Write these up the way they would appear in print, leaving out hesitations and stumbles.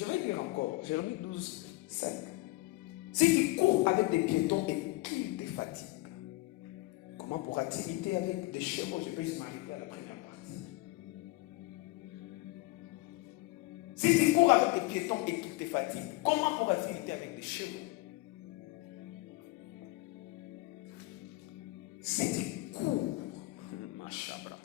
Je vais lire encore, Jérémie 12, 5. Si tu cours avec des piétons et qu'ils te fatiguent, comment pourra-t-il lutter avec des chevaux? Je peux juste m'arrêter à la première partie. Si tu cours avec des piétons et qu'ils te fatiguent, comment pourra-t-il lutter avec des chevaux? Si tu cours, machabra.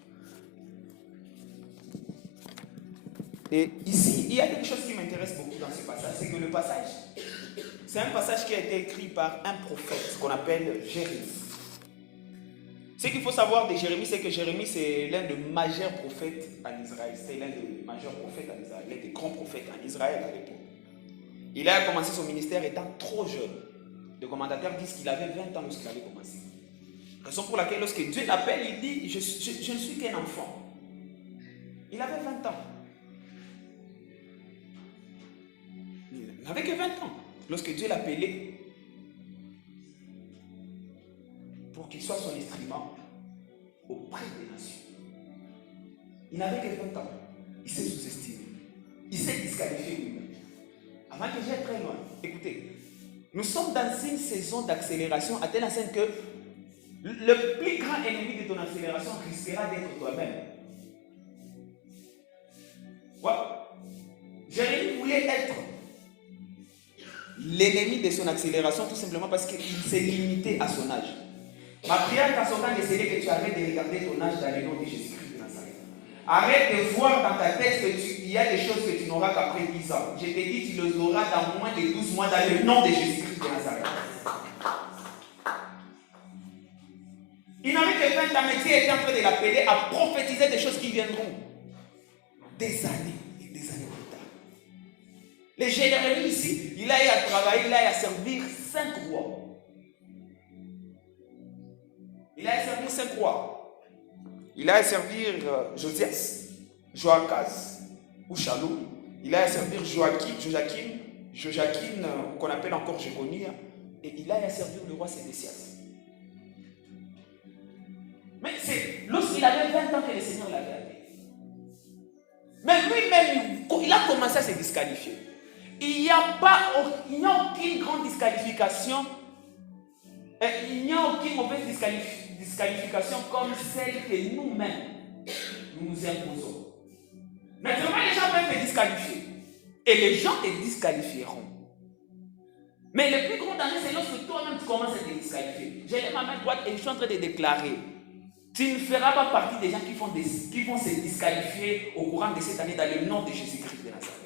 Et ici, il y a quelque chose qui m'intéresse beaucoup dans ce passage, c'est que le passage, c'est un passage qui a été écrit par un prophète qu'on appelle Jérémie. Ce qu'il faut savoir de Jérémie, c'est que Jérémie, c'est l'un des majeurs prophètes en Israël. C'était l'un des majeurs prophètes en Israël, l'un des grands prophètes en Israël à l'époque. Il a commencé son ministère étant trop jeune. Les commentateurs disent qu'il avait 20 ans lorsqu'il avait commencé. Raison pour laquelle, lorsque Dieu l'appelle, il dit je ne suis qu'un enfant. Il avait 20 ans. Il n'avait que 20 ans. Lorsque Dieu l'appelait pour qu'il soit son instrument auprès des nations. Il n'avait que 20 ans. Il s'est sous-estimé. Il s'est disqualifié lui-même. Avant que j'aille très loin, écoutez, nous sommes dans une saison d'accélération à telle enseigne que le plus grand ennemi de ton accélération risquera d'être toi-même. Ouais. Jérémie voulait être l'ennemi de son accélération tout simplement parce qu'il s'est limité à son âge. Ma prière dans son temps, c'est que tu arrêtes de regarder ton âge dans le nom de Jésus-Christ de Nazareth. Arrête de voir dans ta tête qu'il y a des choses que tu n'auras qu'après 10 ans. Je te dis, tu les auras dans moins de 12 mois dans le nom de Jésus-Christ de Nazareth. Il n'avait que 20 ans, mais Dieu était en train de l'appeler à prophétiser des choses qui viendront. Des années et des années plus tard. Les Jérémie ici, il a eu à travailler, il a eu à servir 5 rois. Il a eu à servir 5 rois. Il a eu à servir Josias, Joachaz ou Shalom. Il a eu à servir Joachim, qu'on appelle encore Jéconia. Et il a eu à servir le roi Sédécias. Mais c'est lorsqu'il avait 20 ans que le Seigneur l'avait appelé. Mais lui-même, il a commencé à se disqualifier. Il n'y a aucune grande disqualification. Il n'y a aucune mauvaise disqualification comme celle que nous-mêmes nous nous imposons. Naturellement, les gens peuvent te disqualifier. Et les gens te disqualifieront. Mais le plus grand danger, c'est lorsque toi-même tu commences à te disqualifier. J'ai ma main droite et je suis en train de déclarer. Tu ne feras pas partie des gens qui vont se disqualifier au courant de cette année dans le nom de Jésus-Christ de Nazareth.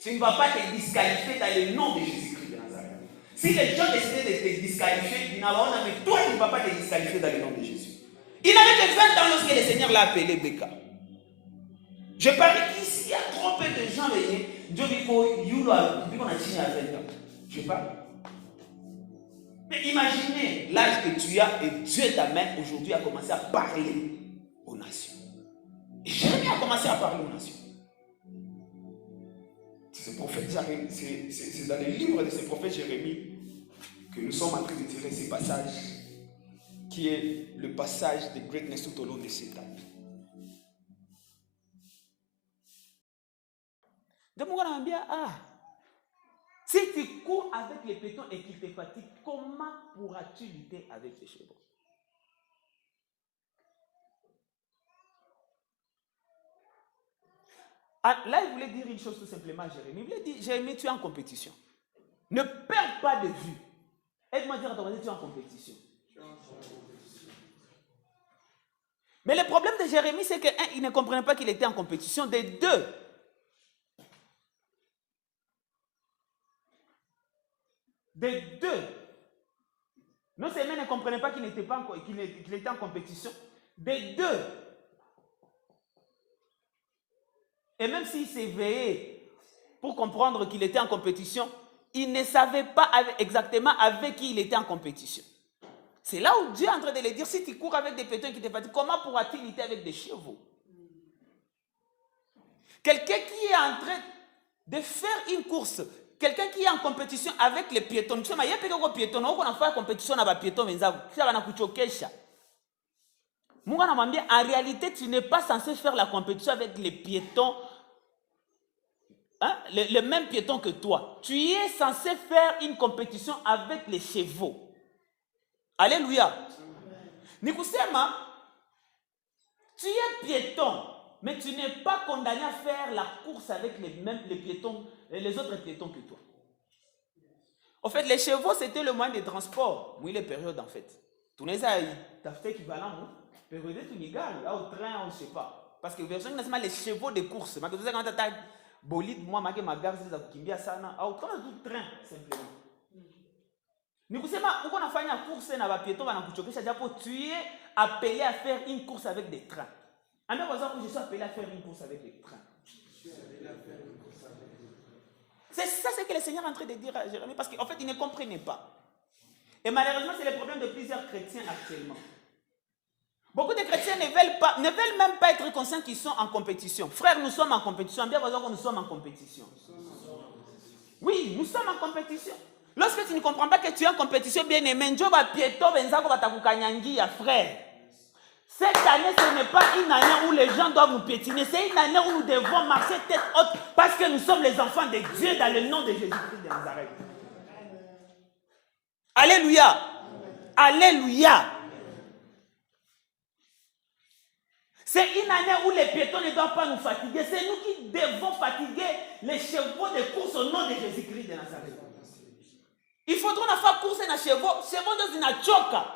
Tu ne vas pas te disqualifier dans le nom de Jésus-Christ de Nazareth. Si les gens décidaient de te disqualifier, mais toi tu ne vas pas te disqualifier dans le nom de Jésus. Il n'avait que 20 ans lorsque le Seigneur l'a appelé Béka. Je parie qu'ici, il y a trop peu de gens, Dieu dit qu'on a signé à 20 ans. Je sais pas. Mais imaginez l'âge que tu as et Dieu t'amène aujourd'hui à commencer à parler aux nations. Et Jérémie a commencé à parler aux nations. C'est dans les livres de ce prophète Jérémie que nous sommes en train de tirer ces passages, qui est le passage de greatness tout au long de cette année. Donc, on va dire, si tu cours avec les pétons et qu'ils te fatiguent, comment pourras-tu lutter avec les chevaux? Là, il voulait dire une chose tout simplement à Jérémie. Il voulait dire, Jérémie, tu es en compétition. Ne perds pas de vue. Aide-moi à dire à ton voisin, tu es en compétition. Mais le problème de Jérémie, c'est qu'il ne comprenait pas qu'il était en compétition. Des deux, non seulement il ne comprenait pas qu'il était en compétition, des deux. Et même s'il s'est éveillé pour comprendre qu'il était en compétition, il ne savait pas exactement avec qui il était en compétition. C'est là où Dieu est en train de lui dire, si tu cours avec des pétons qui te fatiguent, comment pourras-tu lutter avec des chevaux? Quelqu'un qui est en train de faire une course, quelqu'un qui est en compétition avec les piétons, tu sais, il y a des piétons, on a fait compétition avec les piétons, en réalité, tu n'es pas censé faire la compétition avec les piétons hein, le même piéton que toi, tu es censé faire une compétition avec les chevaux. Alléluia. Nikusema, tu es piéton, mais tu n'es pas condamné à faire la course avec les piétons, les autres piétons que toi. En fait, les chevaux, c'était le moyen de transport. Oui, les périodes, en fait. Tu n'as pas fait équivalent, non? Période, tu n'y gagnes, là, au train, on ne sait pas. Parce que personne n'a pas les chevaux de course. Mais quand tu as bolide, moi, ma gare, c'est ça qui vient ça, au train, tout train, simplement. Nous savons qu'on a fait une course dans la piéton, tu es appelé à faire une course avec des trains. En même temps, je suis appelé à faire une course avec des trains. C'est ça ce que le Seigneur est en train de dire à Jérémie, parce qu'en fait, il ne comprenait pas. Et malheureusement, c'est le problème de plusieurs chrétiens actuellement. Beaucoup de chrétiens ne veulent même pas être conscients qu'ils sont en compétition. Frères, nous sommes en compétition. Bien que nous sommes en compétition. Oui, nous sommes en compétition. Lorsque tu ne comprends pas que tu es en compétition, bien aimé, frère. Cette année, ce n'est pas une année où les gens doivent nous piétiner. C'est une année où nous devons marcher tête haute parce que nous sommes les enfants de Dieu dans le nom de Jésus-Christ de Nazareth. Alléluia. Alléluia. C'est une année où les piétons ne doivent pas nous fatiguer. C'est nous qui devons fatiguer les chevaux de course au nom de Jésus-Christ de Nazareth. Il faudra na faire course na chevaux. Chevaux ndio zinachoka.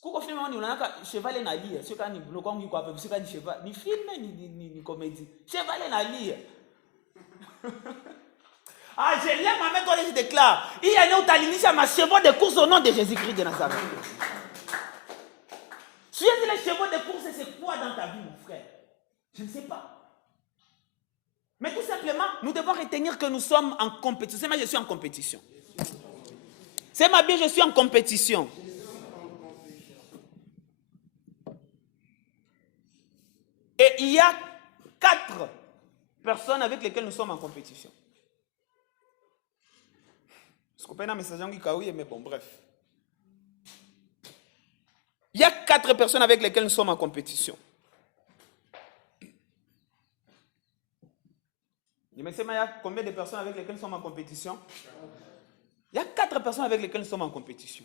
Kuko film on unaona cheval nalia. Sio kama ni block wangu yuko hapa, sio kama ni cheval. Ni film ni comédie. Cheval nalia. Ah, je l'aime, mais toi je déclare. Il y a une utalinisha ma chevaux de course au nom de Jésus-Christ de Nazareth. Tu as dit les chevaux de course, c'est quoi dans ta vie, mon frère? Je ne sais pas. Mais tout simplement, nous devons retenir que nous sommes en compétition. C'est moi, je suis en compétition. C'est ma bien, je suis en compétition. Et il y a 4 personnes avec lesquelles nous sommes en compétition. Je comprends un message mais bon, bref. Il y a 4 personnes avec lesquelles nous sommes en compétition. Mais il y a combien de personnes avec lesquelles nous sommes en compétition? Il y a 4 personnes avec lesquelles nous sommes en compétition.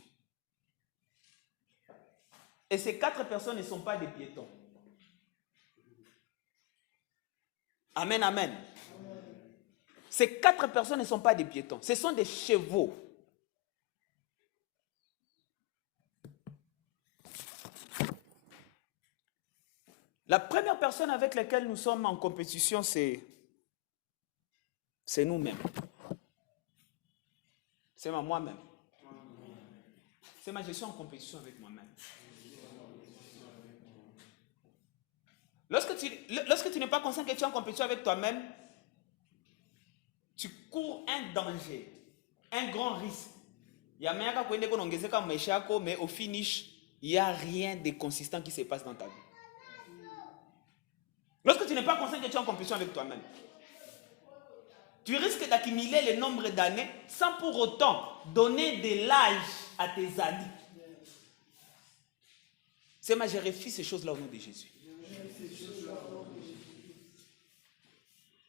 Et ces 4 personnes ne sont pas des piétons. Amen, amen. Ces 4 personnes ne sont pas des piétons. Ce sont des chevaux. La première personne avec laquelle nous sommes en compétition, c'est nous-mêmes. C'est moi-même. C'est je suis en compétition avec moi-même. Lorsque tu n'es pas conscient que tu es en compétition avec toi-même, tu cours un danger, un grand risque. Il y a même mais au finish, il n'y a rien de consistant qui se passe dans ta vie. Lorsque tu n'es pas conscient que tu es en compétition avec toi-même, tu risques d'accumuler le nombre d'années sans pour autant donner de l'âge à tes amis. C'est je refuse ces choses-là au nom de Jésus.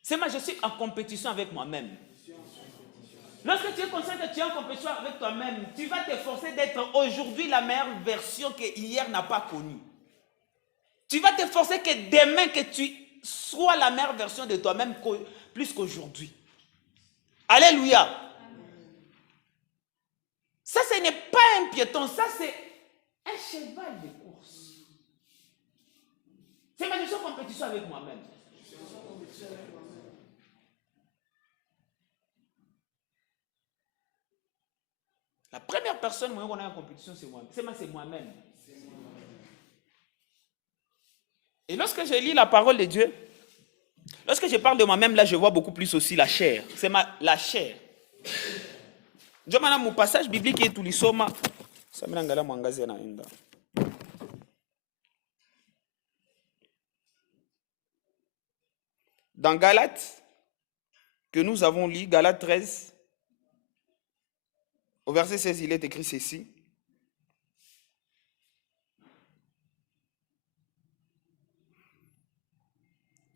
C'est je suis en compétition avec moi-même. Lorsque tu es conscient que tu es en compétition avec toi-même, tu vas t'efforcer d'être aujourd'hui la meilleure version que hier n'a pas connue. Tu vas t'efforcer que demain que tu sois la meilleure version de toi-même plus qu'aujourd'hui. Alléluia. Ça, ce n'est pas un piéton, ça c'est un cheval de course. C'est je suis en compétition avec moi-même. La première personne qu'on a en compétition, c'est moi. C'est moi-même. Et lorsque je lis la parole de Dieu, lorsque je parle de moi-même, là, je vois beaucoup plus aussi la chair. C'est la chair. Je maintenant mon passage biblique est tout l'isoma. Ça me l'engala mwangazi na enda. Dans Galates, que nous avons lu, Galates 13, au verset 16, il est écrit ceci.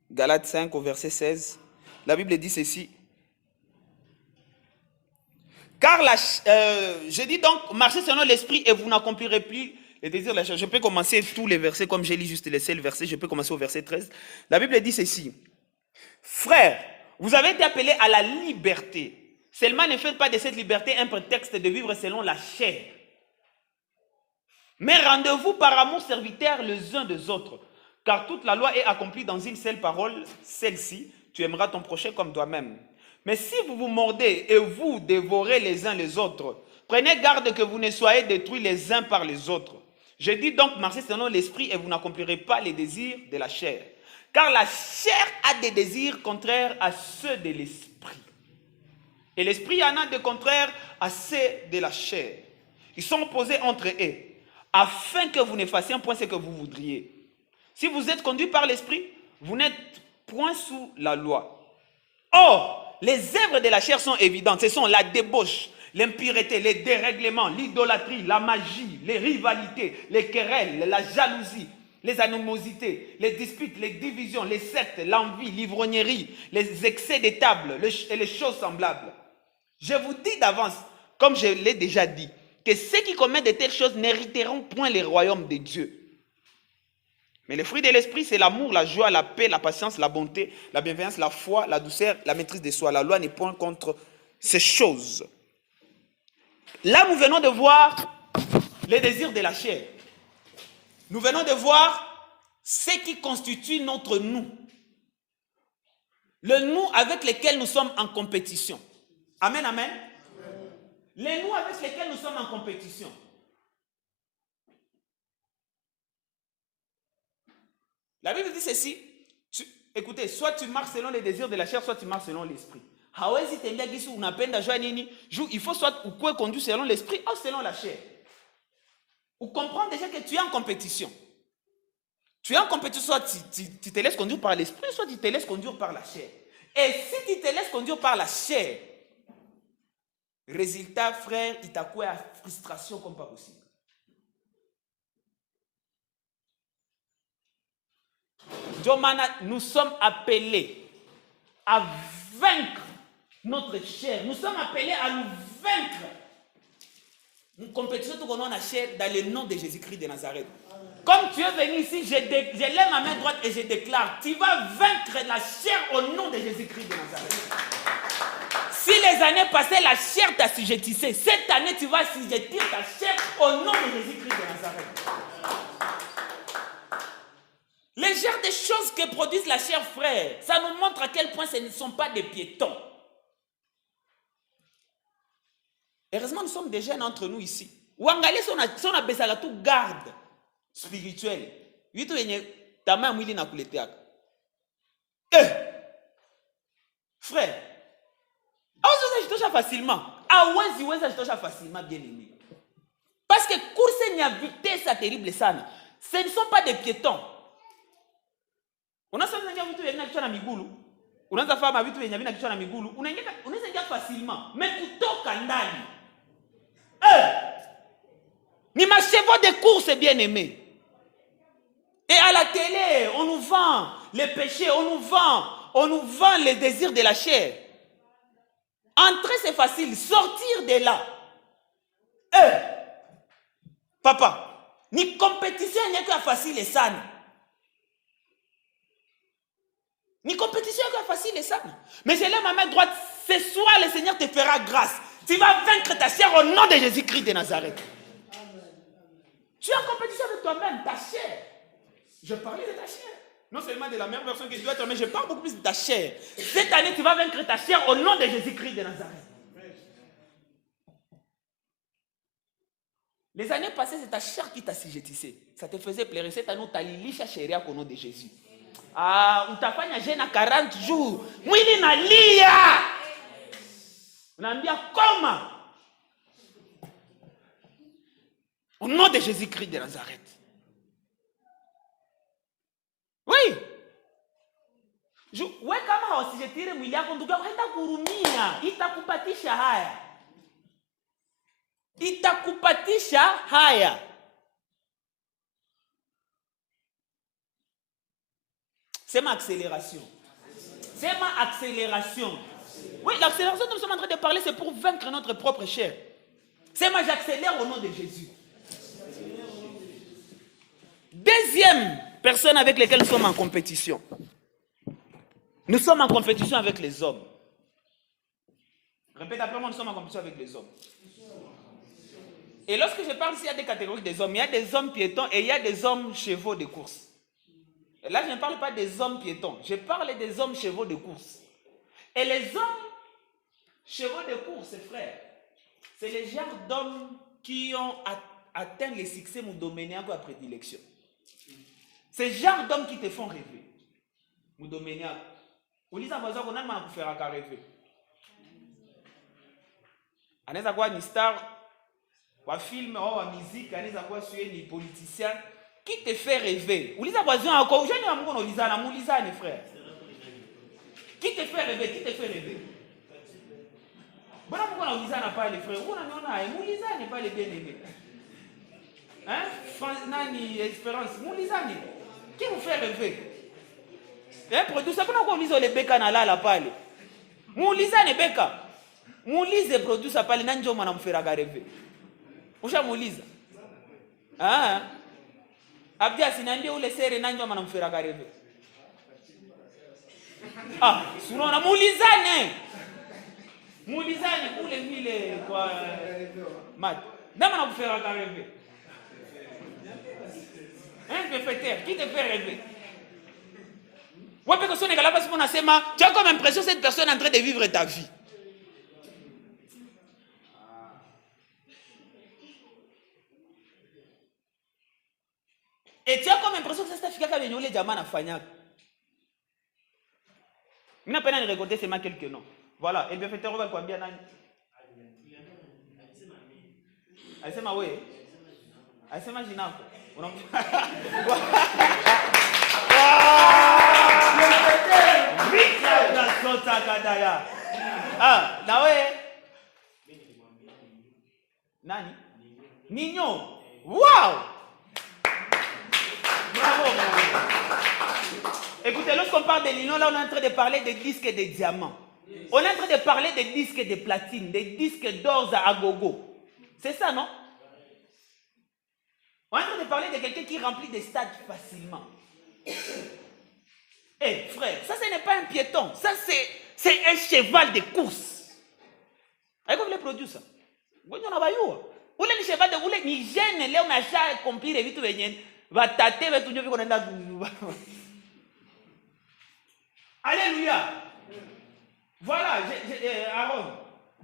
Galates 5, au verset 16. la Bible dit ceci. Car je dis donc, marchez selon l'esprit et vous n'accomplirez plus les désirs de la chair. Je peux commencer tous les versets, comme j'ai lu juste les seuls versets, je peux commencer au verset 13. La Bible dit ceci. Frères, vous avez été appelés à la liberté. Seulement ne faites pas de cette liberté un prétexte de vivre selon la chair. Mais rendez-vous par amour serviteurs les uns des autres. Car toute la loi est accomplie dans une seule parole, celle-ci, tu aimeras ton prochain comme toi-même. Mais si vous vous mordez et vous dévorez les uns les autres, prenez garde que vous ne soyez détruits les uns par les autres. Je dis donc, marchez selon l'esprit et vous n'accomplirez pas les désirs de la chair. Car la chair a des désirs contraires à ceux de l'esprit. Et l'esprit en a des contraires à ceux de la chair. Ils sont opposés entre eux, afin que vous ne fassiez point ce que vous voudriez. Si vous êtes conduit par l'esprit, vous n'êtes point sous la loi. Or, les œuvres de la chair sont évidentes. Ce sont la débauche, l'impureté, les dérèglements, l'idolâtrie, la magie, les rivalités, les querelles, la jalousie, les animosités, les disputes, les divisions, les sectes, l'envie, l'ivrognerie, les excès des tables et les choses semblables. Je vous dis d'avance, comme je l'ai déjà dit, que ceux qui commettent de telles choses n'hériteront point les royaumes de Dieu. Mais le fruit de l'esprit, c'est l'amour, la joie, la paix, la patience, la bonté, la bienveillance, la foi, la douceur, la maîtrise de soi. La loi n'est point contre ces choses. Là, nous venons de voir les désirs de la chair. Nous venons de voir ce qui constitue notre nous. Le nous avec lequel nous sommes en compétition. Amen, amen. Les nous avec lesquels nous sommes en compétition. La Bible dit ceci. Écoutez, soit tu marches selon les désirs de la chair, soit tu marches selon l'esprit. Il faut soit ou quoi conduire selon l'esprit ou selon la chair. Ou comprendre déjà que tu es en compétition. Tu es en compétition, soit tu te laisses conduire par l'esprit, soit tu te laisses conduire par la chair. Et si tu te laisses conduire par la chair, résultat, frère, il t'a quoi à frustration comme pas possible. Nous sommes appelés à vaincre notre chair. Nous sommes appelés à nous vaincre. Nous compétissons tout comme la chair dans le nom de Jésus-Christ de Nazareth. Comme tu es venu ici, je lève ma main droite et je déclare, tu vas vaincre la chair au nom de Jésus-Christ de Nazareth. Si les années passées, la chair t'assujettissait, cette année, tu vas assujettir ta chair au nom de Jésus-Christ de Nazareth. Les genres de choses que produisent la chair, frère, ça nous montre à quel point ce ne sont pas des piétons. Heureusement, nous sommes des jeunes entre nous ici. Ouangale, si on a besoin de tout garde spirituelle. Frère, je touche facilement. Je touche facilement, bien aimé. Parce que course n'y a vitesse terrible sana. Ce ne sont pas des piétons. Unasema vitu vyenye kichwa na migulu. Unaanza fanya vitu vyenye vina kichwa na migulu. Unaweza ingia facilement, mais kutoka ndani. Ni ma chevaux de course bien aimé. Et à la télé, on nous vend les péchés, on nous vend les désirs de la chair. Entrer c'est facile, sortir de là. Papa, ni compétition n'est que facile et sana. Ni compétition n'est que facile et sana. Mais je lève ma main droite, ce soir le Seigneur te fera grâce. Tu vas vaincre ta chair au nom de Jésus-Christ de Nazareth. Tu es en compétition avec toi-même, ta chair. Je parlais de ta chair. Non seulement de la même version que tu dois être, mais je parle beaucoup plus de ta chair. Cette année, tu vas vaincre ta chair au nom de Jésus-Christ de Nazareth. Les années passées, c'est ta chair qui t'assujettissait. Ça te faisait plaire. Cette année, tu as licha chéria au nom de Jésus. Ah, on t'a fait un jeûne à 40 jours. Mwili na lia. On a dit comment? Au nom de Jésus-Christ de Nazareth. Oui. We kama hawasijetire mwili yako ndugu yako haitakurumia, itakupatisha haya. Itakupatisha haya. C'est ma accélération. C'est ma accélération. Oui, l'accélération dont nous sommes en train de parler, c'est pour vaincre notre propre chair. C'est moi, j'accélère au nom de Jésus. Deuxième personne avec laquelle nous sommes en compétition. Nous sommes en compétition avec les hommes. Répète après moi, nous sommes en compétition avec les hommes. Et lorsque je parle ici, il y a des catégories des hommes. Il y a des hommes piétons et il y a des hommes chevaux de course. Et là, je ne parle pas des hommes piétons. Je parle des hommes chevaux de course. Et les hommes chevaux de course, frères, c'est les genres d'hommes qui ont atteint le succès moudoménien à prédilection. C'est le genre d'hommes qui te font rêver. Moudoménien. Vous lisez à voisin qu'on a mal pour faire un rêver. Aneza quoi ni star, wa film, wa musique, aneza quoi sué ni politicien, qui te fait rêver. Vous lisez à voisin encore, je n'ai pas mon lisana, mon lisane frère. Qui te fait rêver, qui te fait rêver. Bon, pourquoi on lisane pas les frères, on a mon lisane n'est pas les bien-aimés. Hein? Nani Espérance, mon lisane, qui vous fait rêver? Un produit, ça qu'on a mis les béca na la pale. Mon lisane béca. Moulise produit ça parle nanjo mana mfera rêver. Usha Moulise. Ah. Abdia sinandi ule sere nanjo mana mfera rêver. Ah, sinon na Moulizane. Moulizane kule mile kwa mat. Ndama na mfera rêver. Hein, perfecteur, qui te fait rêver? Ouais, parce que son égala parce qu'on a sema, tu as comme impression cette personne est en train de vivre ta vie. Et tu as comme impression que ça fait que les diamants à Fagnac. Il n'a pas à récolter seulement quelques noms. Voilà. Et bien, fait on va combien d'années? Aïsema, oui. Aïsema, Ginako. Ah, Nawe. Nani? Nino. Wow! Bravo. Écoutez, lorsqu'on parle de Nino, là, on est en train de parler des disques et des diamants. On est en train de parler des disques de platine, des disques d'or à gogo. C'est ça, non? On est en train de parler de quelqu'un qui remplit des stades facilement. Eh, frère, ça, ce n'est pas un piéton. Ça, c'est un cheval de course. Vous voulez produire ça? Vous voulez le cheval de course? Ni gêne, là, on a déjà accompli les vies. Va tâter, va tout dire qu'on est là. Alléluia. Voilà, Aaron,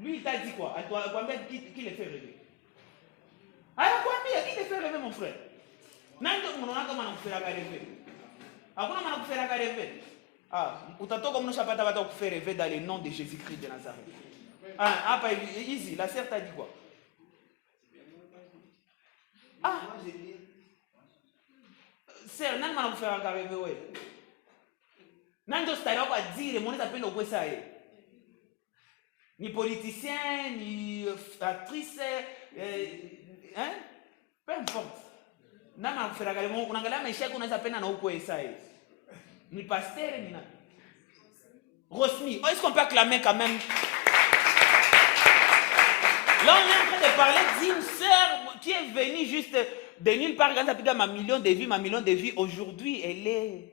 lui, il t'a dit quoi? À toi, qui le fait rêver? Alors, qui te fait rêver, mon frère? Ah, comme nous savons faire rêver dans le nom de Jésus-Christ de Nazareth. Ah, pas easy, la sœur t'a dit quoi? Ah, sœur, non, on faire rêver, ouais. Nando stara kwa dire, mon appelle au ça. Ni politicien, ni actrice, hein? Peu importe. Nama kufera kale Mungu unaangalia maisha yako unaweza penda na huko Esaïe. Ni pasteur ni nani? Rosmi, est-ce qu'on peut acclamer quand même? Là on est en train de parler d'une sœur qui est venue juste de nulle part quand ça ma million de vies, aujourd'hui elle est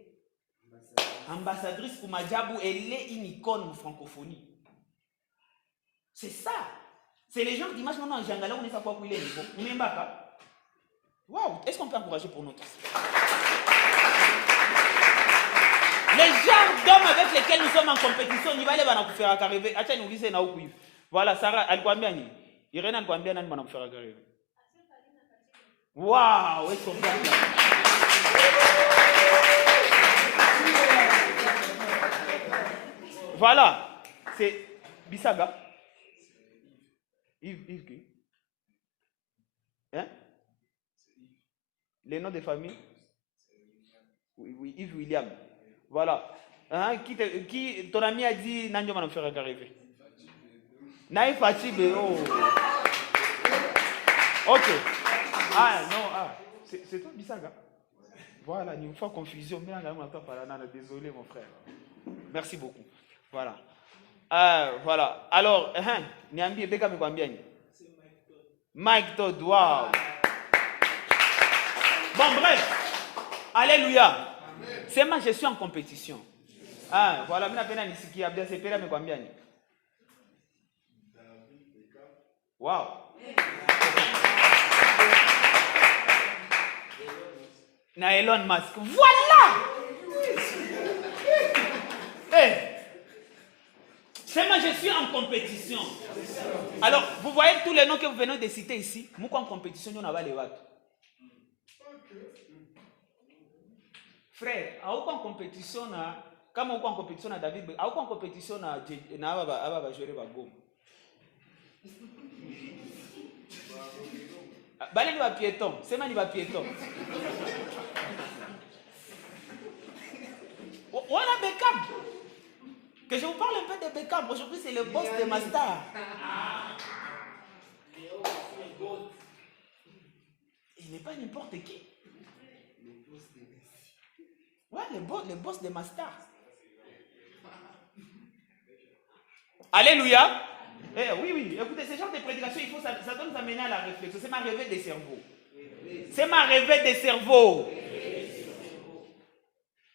ambassadrice pour Madjabou, elle est une icône en francophonie. C'est ça. C'est les gens qui dimanche maintenant en Jangala, on est à quoi pour les niveaux. On est mbaka. Waouh, est-ce qu'on peut encourager pour notre? Les genres d'hommes avec lesquels nous sommes en compétition, il va aller nous faire arriver. Attends, nous lisons na ukuiv. Voilà, Sarah, elle combien ni? Irène, elle combien nan nous faire arriver? Waouh, est-ce qu'on peut? Voilà, c'est Bissaga. Yves qui? Hein? Les noms de famille? Oui, Yves William. Voilà. Hein? Qui ton ami a dit Nanjo va nous faire arriver? Naïf Fatibé. Oh. Ok. Ah non, ah. C'est toi Bissaga. Voilà, il faut confusion. Mais désolé mon frère. Merci beaucoup. Voilà. Voilà. Alors, Niambi, Beka Mekwambiani. Mike Todd, wow. Bon, bref. Alléluia. C'est moi, je suis en compétition. Voilà, c'est Pera Mekwambiani. Wow. Na Elon Musk. Voilà. C'est moi, je suis en compétition. Alors, vous voyez tous les noms que vous venez de citer ici. Moi, en compétition, nous avons les watts. Frère, en compétition, comme en compétition à David, en compétition à jouer à Gom. Balé va piéton, c'est moi qui va piéton. On a Beckham. Que je vous parle un peu de Beckham. Aujourd'hui, c'est le boss de ma star. Il n'est pas n'importe qui. Ouais, le boss de ma star. Alléluia. Oui. Écoutez, ce genre de prédication, ça doit nous amener à la réflexion. C'est ma réveil des cerveaux. C'est ma réveil des cerveaux.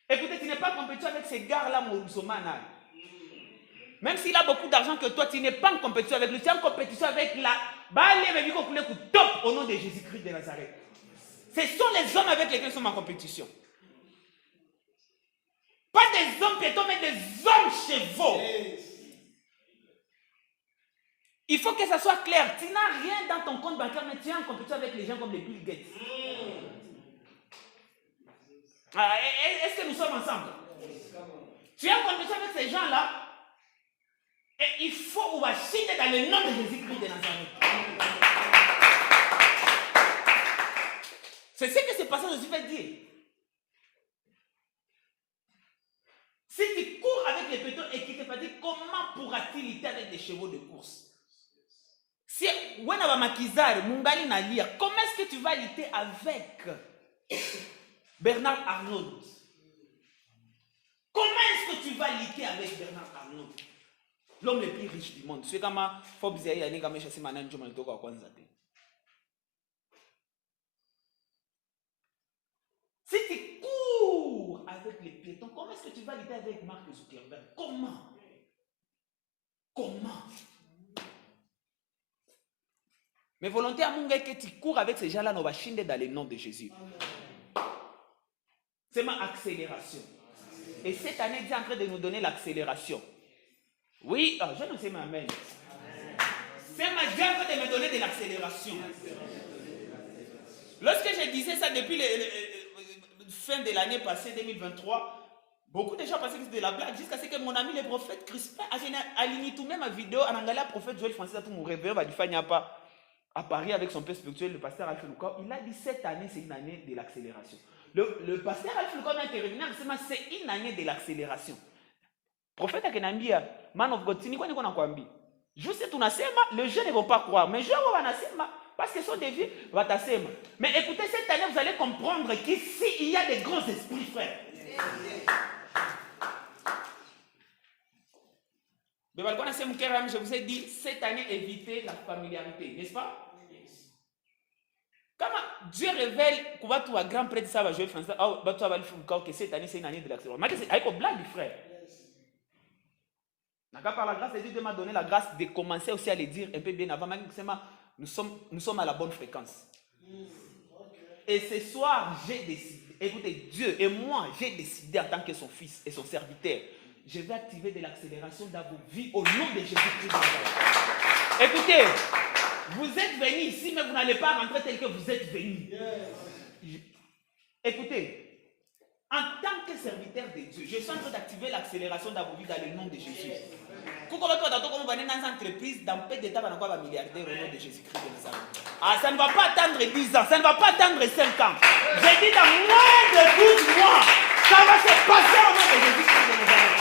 Écoutez, tu n'es pas en compétition avec ces gars-là, Moussoumana. Même s'il a beaucoup d'argent que toi, tu n'es pas en compétition avec lui. Tu es en compétition avec la... top au nom de Jésus-Christ de Nazareth. Ce sont les hommes avec lesquels nous sommes en compétition. Pas des hommes piétons, mais des hommes chevaux. Il faut que ça soit clair. Tu n'as rien dans ton compte bancaire, mais tu es en compétition avec les gens comme les Bill Gates. Est-ce que nous sommes ensemble? Tu es en compétition avec ces gens-là. Et il faut ouvrir dans le nom de Jésus-Christ de Nazareth. C'est ce que ce passage aussi fait dire. Si tu cours avec les pétons et qu'il te fait dire, comment pourra-t-il lutter avec des chevaux de course? Si Mungali Nalia, comment est-ce que tu vas lutter avec Bernard Arnault? Comment est-ce que tu vas lutter avec Bernard Arnault? L'homme le plus riche du monde. C'est comme Fobzia Yannick Amechassi Manan Jomaltoko à Kwanzate. Si tu cours avec les piétons, comment est-ce que tu vas lutter avec Mark Zuckerberg? Comment? Mais volonté à mon gars que tu cours avec ces gens-là, nous va chinder dans le nom de Jésus. C'est ma accélération. Et cette année, Dieu est en train de nous donner l'accélération. Oui, je ne sais pas, amen. C'est ma Dieu en train de me donner de l'accélération. Lorsque je disais ça depuis la fin de l'année passée, 2023, beaucoup de gens pensaient que c'était de la blague, jusqu'à ce que mon ami le prophète Crispin a aligné tout même ma vidéo en anglais, le prophète Joël Francis, tout mon réveil, va dire pas à Paris avec son père spirituel, le pasteur Alpha Luka. Il a dit cette année, c'est une année de l'accélération. Le pasteur Alpha Luka a intervenu, c'est une année de l'accélération. Prophète Akenambia, man of God, ni quoi ni kwambi. Juste tunasema, les gens ne vont pas croire, mais je vais wanasema parce que sont des vies watasema. Mais écoutez, cette année vous allez comprendre qu'ici il y a des grands esprits, frères. Je vous ai dit cette année évitez la familiarité, n'est-ce pas? Comment Dieu révèle qu'on va tout à grand prêtre ça va jouer français, que cette année c'est une année de l'accélération. Mais c'est avec une blague, frère. Par la grâce de Dieu, Dieu m'a donné la grâce de commencer aussi à le dire un peu bien avant. Nous sommes à la bonne fréquence. Et ce soir, j'ai décidé, écoutez, Dieu et moi, j'ai décidé en tant que son fils et son serviteur, je vais activer de l'accélération dans vos vies au nom de Jésus-Christ. Écoutez, vous êtes venus ici, mais vous n'allez pas rentrer tel que vous êtes venus. Écoutez, en tant que serviteur de Dieu, je suis en train d'activer l'accélération dans vos vies dans le nom de Jésus. Comment on va dans une entreprise, dans peu d'état, on va milliardaire au nom de Jésus-Christ de Nazareth. Ça ne va pas attendre 10 ans, ça ne va pas attendre 5 ans. J'ai dit dans moins de 12 mois, ça va se passer au nom de Jésus-Christ de Nazareth.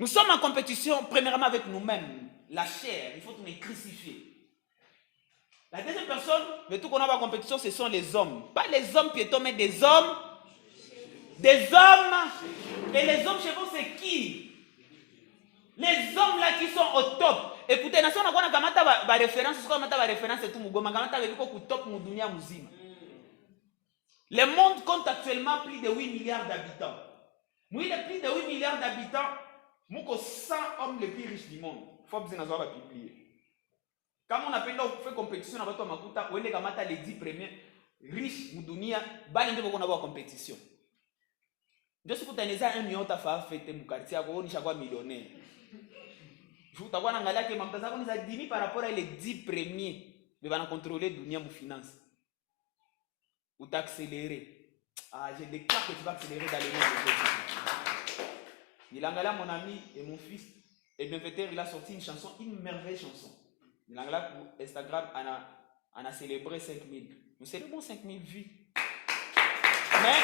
Nous sommes en compétition, premièrement avec nous-mêmes. La chair, il faut nous crucifier. La deuxième personne, mais tout qu'on a en compétition, ce sont les hommes. Pas les hommes piétons, mais des hommes. Des hommes. Et les hommes chez vous, c'est qui? Les hommes là qui sont au top. Écoutez, nation on a kamata ba référence, ce qu'on a ba référence et tout mugoma, kamata veliko ku top mu dunia muzima. Le monde compte actuellement plus de 8 milliards d'habitants. Nous, il y a plus de 8 milliards d'habitants. Nous avons 100 hommes les plus riches du monde. Il faut que nous avons publié. Quand on appelle fait compétition, on a les 10 premiers riches mu dunia, on a compétition. Je suis pour te dire 1 million de fois fêté mon quartier, on est chaque millionnaire. Je vous dis que on a 10 000 par rapport à les 10 premiers. Mais on va contrôler dunia mu finance. Ou t'accélérer. Ah, je déclare que tu vas accélérer dans le nom de Jésus. Nilangala, mon ami et mon fils, et bienfaiteur, il a sorti une chanson, une merveilleuse chanson. Nilangala, pour Instagram, on a célébré 5000. Nous célébrons 5000 vues. Mais,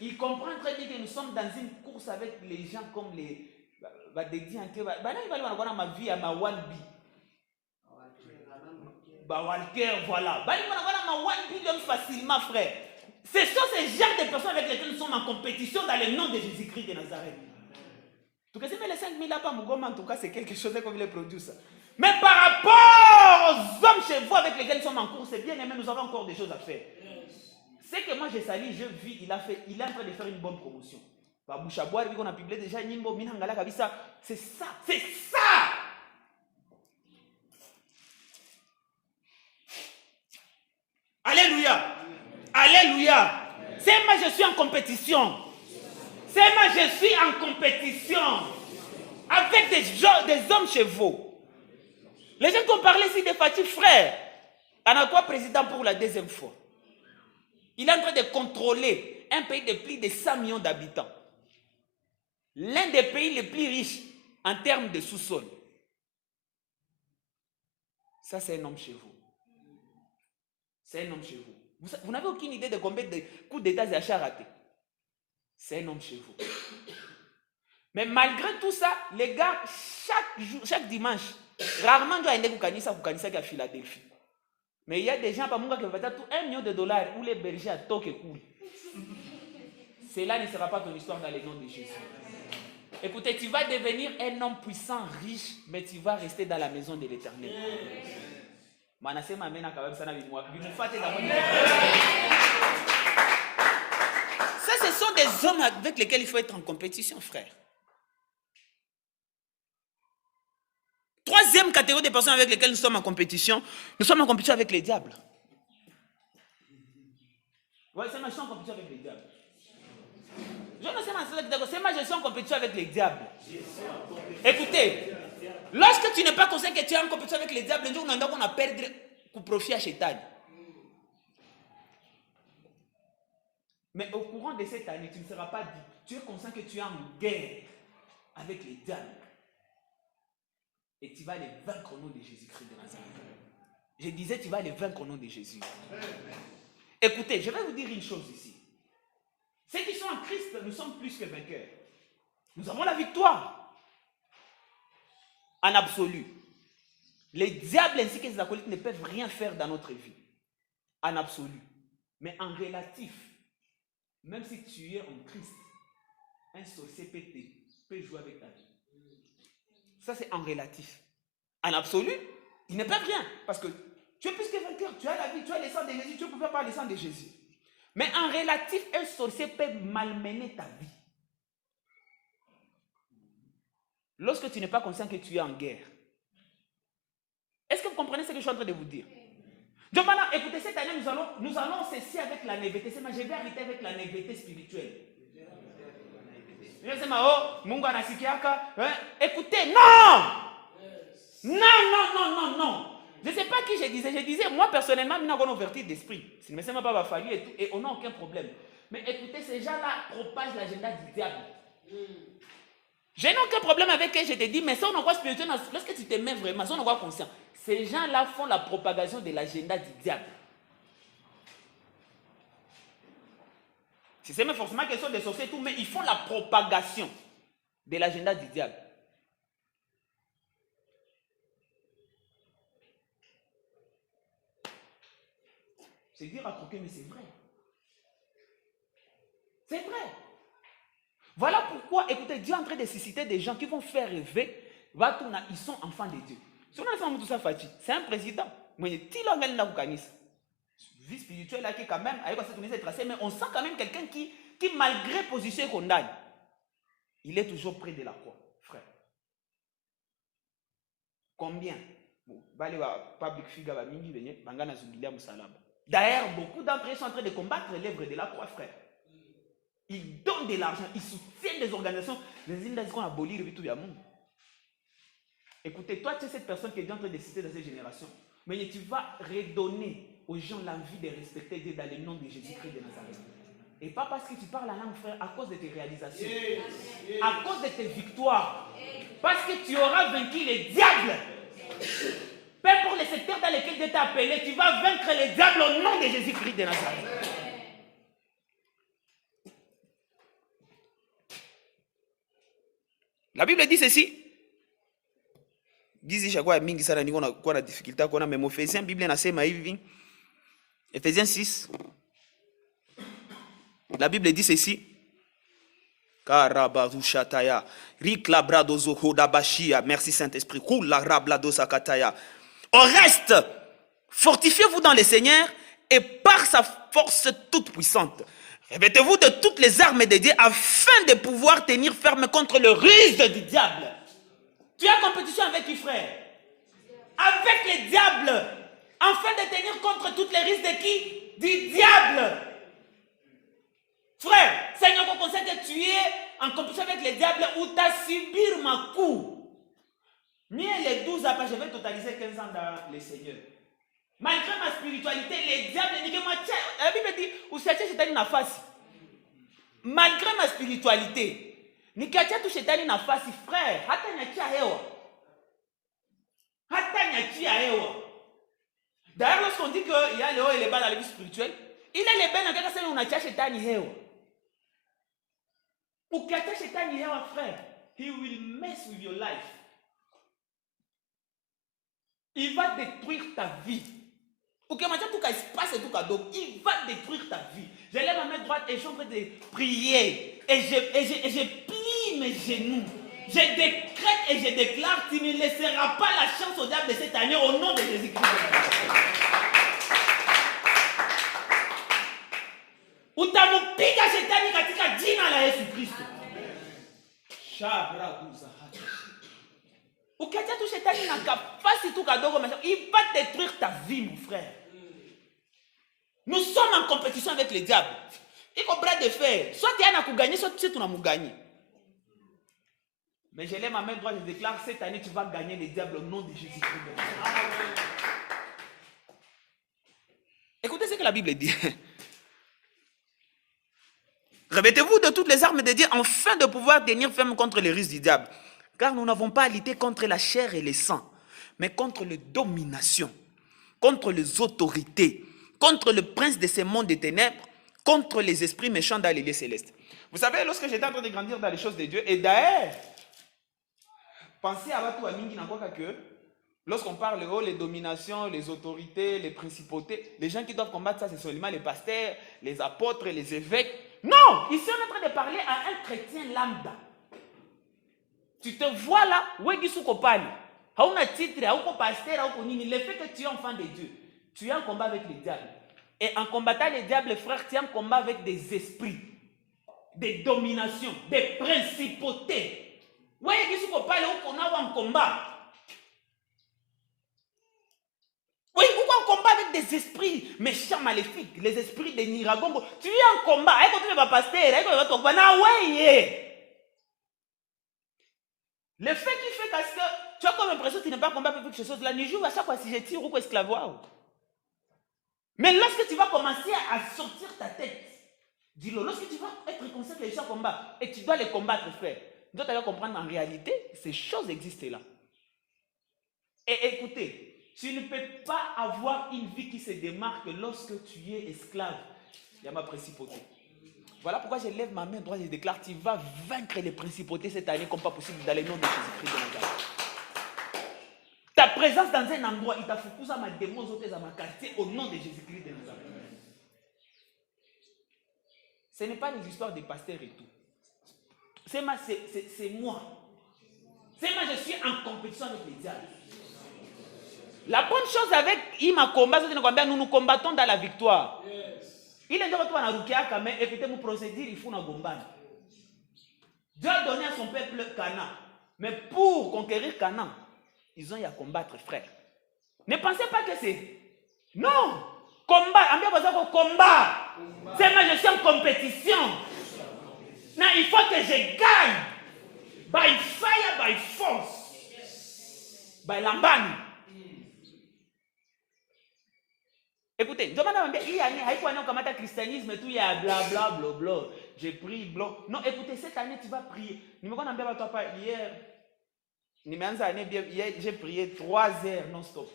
il comprend très bien que nous sommes dans une course avec les gens comme les. Il va avoir ma vie à ma one-bi. Walker, voilà. Facilement, frère. Ce sont ces genres de personnes avec lesquelles nous sommes en compétition dans le nom de Jésus-Christ de Nazareth. En tout cas, c'est les 5000 là, pas Mougoma, en tout cas, c'est quelque chose comme il produit ça. Mais par rapport aux hommes chez vous avec lesquels nous sommes en cours, c'est bien aimé, nous avons encore des choses à faire. C'est que moi, j'ai sali, je vis, il est en train de faire une bonne promotion. Bouchaboire, on a publié déjà Nimbo, Minangala, Kabisa. C'est ça, c'est ça! Alléluia. Alléluia. C'est moi je suis en compétition. C'est moi je suis en compétition. Avec des hommes chez vous. Les gens qui ont parlé ici de Fatih, frère. Anakwa président pour la deuxième fois. Il est en train de contrôler un pays de plus de 100 millions d'habitants. L'un des pays les plus riches en termes de sous-sol. Ça c'est un homme chez vous. C'est un homme chez vous. Vous n'avez aucune idée de combien de coups d'État et achats ratés. C'est un homme chez vous. Mais malgré tout ça, les gars, chaque dimanche, rarement doit aller à Philadelphie. Mais il y a des gens qui vont faire tout $1 million où les bergers à Tokyo cool. Cela ne sera pas ton histoire dans le nom de Jésus. Écoutez, tu vas devenir un homme puissant, riche, mais tu vas rester dans la maison de l'Éternel. Ça, ce sont des hommes avec lesquels il faut être en compétition, frère. Troisième catégorie de personnes avec lesquelles nous sommes en compétition avec les diables. Ouais, c'est moi, je suis en compétition avec les diables. Je ne sais pas, c'est moi, je suis en compétition avec les diables. Écoutez, lorsque tu n'es pas conscient que tu es en compétition avec les diables, on a perdu pour profiter à Chétan. Mais au courant de cette année, tu ne seras pas dit. Tu es conscient que tu es en guerre avec les diables. Et tu vas les vaincre au nom de Jésus-Christ de Nazareth. Je disais, tu vas les vaincre au nom de Jésus. Écoutez, je vais vous dire une chose ici. Ceux qui sont en Christ, nous sommes plus que vainqueurs. Nous avons la victoire. En absolu. Les diables ainsi que les acolytes ne peuvent rien faire dans notre vie. En absolu. Mais en relatif, même si tu es en Christ, un sorcier peut jouer avec ta vie. Ça, c'est en relatif. En absolu, ils ne peuvent rien. Parce que tu es plus que vainqueur. Tu as la vie, tu as le sang de Jésus. Tu ne peux pas parler le sang de Jésus. Mais en relatif, un sorcier peut malmener ta vie. Lorsque tu n'es pas conscient que tu es en guerre. Est-ce que vous comprenez ce que je suis en train de vous dire? Donc maintenant, écoutez, cette année, nous allons cesser avec la naïveté. Je vais arrêter avec la naïveté spirituelle. Écoutez, non! Non. Je ne sais pas qui je disais, moi personnellement, nous avons une ouverture d'esprit. Si ne me semble pas fallu et on n'a aucun problème. Mais écoutez, ces gens-là propagent l'agenda du diable. Je n'ai aucun problème avec eux, je te dis, mais ça on en voit spirituel, lorsque tu te mets vraiment, ça on en voit conscient. Ces gens-là font la propagation de l'agenda du diable. Si c'est même forcément qu'ils sont des sorciers et tout, mais ils font la propagation de l'agenda du diable. C'est dur à croquer, mais c'est vrai. C'est vrai. Voilà pourquoi, écoutez, Dieu est en train de susciter des gens qui vont faire rêver. Ils sont enfants de Dieu. C'est un président. Vie spirituelle là qui quand même, mais on sent quand même quelqu'un qui malgré position condamne, il est toujours près de la croix, frère. Combien? D'ailleurs, beaucoup d'entre eux sont en train de combattre l'œuvre de la croix, frère. Ils donnent de l'argent, ils soutiennent des organisations, les Indiens qu'on abolit le tout le monde. Écoutez, toi, tu es cette personne qui est en train de citer dans cette génération, mais tu vas redonner aux gens l'envie de respecter Dieu dans le nom de Jésus-Christ de Nazareth. Et pas parce que tu parles la langue, frère, à cause de tes réalisations, à cause de tes victoires, parce que tu auras vaincu les diables. Père, pour les secteurs dans lesquels Dieu t'a appelé, tu vas vaincre les diables au nom de Jésus-Christ de Nazareth. La Bible dit ceci. Dizi chaque fois mingi sana niko na kwa na difficulté kwa na mais Ephésiens Bible nasema hivi. Ephésiens 6. La Bible dit ceci. Karabazushataya riklabradozo hodabashia. Merci Saint-Esprit. Kula rabladosakataya. Au reste, fortifiez-vous dans le Seigneur et par sa force toute puissante. Revêtez-vous de toutes les armes de Dieu afin de pouvoir tenir ferme contre le ruse du diable. Tu as compétition avec qui, frère? Avec les diables. Afin de tenir contre toutes les ruses de qui? Du diable. Frère, Seigneur, on conseille que tu es en compétition avec les diables ou tu as subi ma coup. Mieux les 12 après, je vais totaliser 15 ans dans le Seigneur. Malgré ma spiritualité, les diables, la Bible dit, ou c'est chez na face. Malgré ma spiritualité, nikatia tu shetani na face, frère, hata nyachia hewa. Hata nyachia hewa. D'ailleurs, lorsqu'on dit qu'il y a les hauts et les bas dans la vie spirituelle, il est les bas dans quelque chose où on a shetani hewa. Ou katia shetani hewa, frère, he will mess with your life. Il va détruire ta vie. Ou que maintenant tout cas se passe et tout cas donc il va détruire ta vie. Je lève ma main droite et je suis en train de prier et je plie mes genoux. Je décrète et je déclare, tu ne laisseras pas la chance au diable de cette année au nom de Jésus-Christ. Utamupiga shetani katika jina la Yesu Kristo. Ukiacha tu shetani na kapasi tout kadogo, il va détruire ta vie, mon frère. Nous sommes en compétition avec les diables. Il faut bras de fer. Soit tu as gagné, soit tu as gagné. Mais je lève ma main droite, je déclare cette année tu vas gagner les diables au nom de Jésus-Christ. Écoutez ce que la Bible dit. Revêtez-vous de toutes les armes de Dieu afin de pouvoir tenir ferme contre les ruses du diable. Car nous n'avons pas à lutter contre la chair et le sang, mais contre les dominations, contre les autorités, contre le prince de ce monde des ténèbres, contre les esprits méchants dans les lieux célestes. Vous savez, lorsque j'étais en train de grandir dans les choses de Dieu, et d'ailleurs, pensez à tout Amingi Nakwaka que lorsqu'on parle les dominations, les autorités, les principautés, les gens qui doivent combattre ça, c'est seulement les pasteurs, les apôtres, les évêques. Non, ici on est en train de parler à un chrétien lambda. Tu te vois là, où est-ce qu'on parle? Hauna titre, hauna pasteur, hauna nini. Le fait que tu es enfant de Dieu, tu es en combat avec les diables. Et en combattant les diables, frère, tu es en combat avec des esprits, des dominations, des principautés. Où est-ce qu'on parle? On a un combat. Oui, on combat avec des esprits méchants, maléfiques, les esprits de Niragongo. Tu es en combat. Tu es pasteur, le fait qui fait parce que tu as comme l'impression que tu n'es pas combattre avec quelque chose là, ne joue à chaque fois si je tire ou esclavois. Mais lorsque tu vas commencer à sortir ta tête, dis-le, lorsque tu vas être conscient que les gens combattent et tu dois les combattre, frère, tu dois comprendre en réalité, ces choses existent là. Et écoutez, tu ne peux pas avoir une vie qui se démarque lorsque tu es esclave. Il y a ma principauté. Voilà pourquoi je lève ma main droite et je déclare, tu vas vaincre les principautés cette année comme pas possible dans le nom de Jésus-Christ de Nazareth. Ta présence dans un endroit, il t'a fait pousser ma démon à ma quartier au nom de Jésus-Christ de Nazareth. Ce n'est pas les histoires des pasteurs et tout. C'est moi. C'est moi, je suis en compétition avec les diables. La bonne chose avec Ima combat, c'est que nous nous combattons dans la victoire. Il est dit que mais écoutez mon procédure, il faut une gombane. Dieu a donné à son peuple Canaan. Mais pour conquérir Canaan, ils ont eu à combattre, frère. Ne pensez pas que c'est... Non! Combat, combat. C'est moi, je suis en compétition. Non, il faut que je gagne. By fire, by force. By lambani. Écoutez, il y a un christianisme et tout, il y a blablabla. J'ai pris blanc. Non, écoutez, cette année, tu vas prier. Hier, j'ai prié 3 heures non-stop.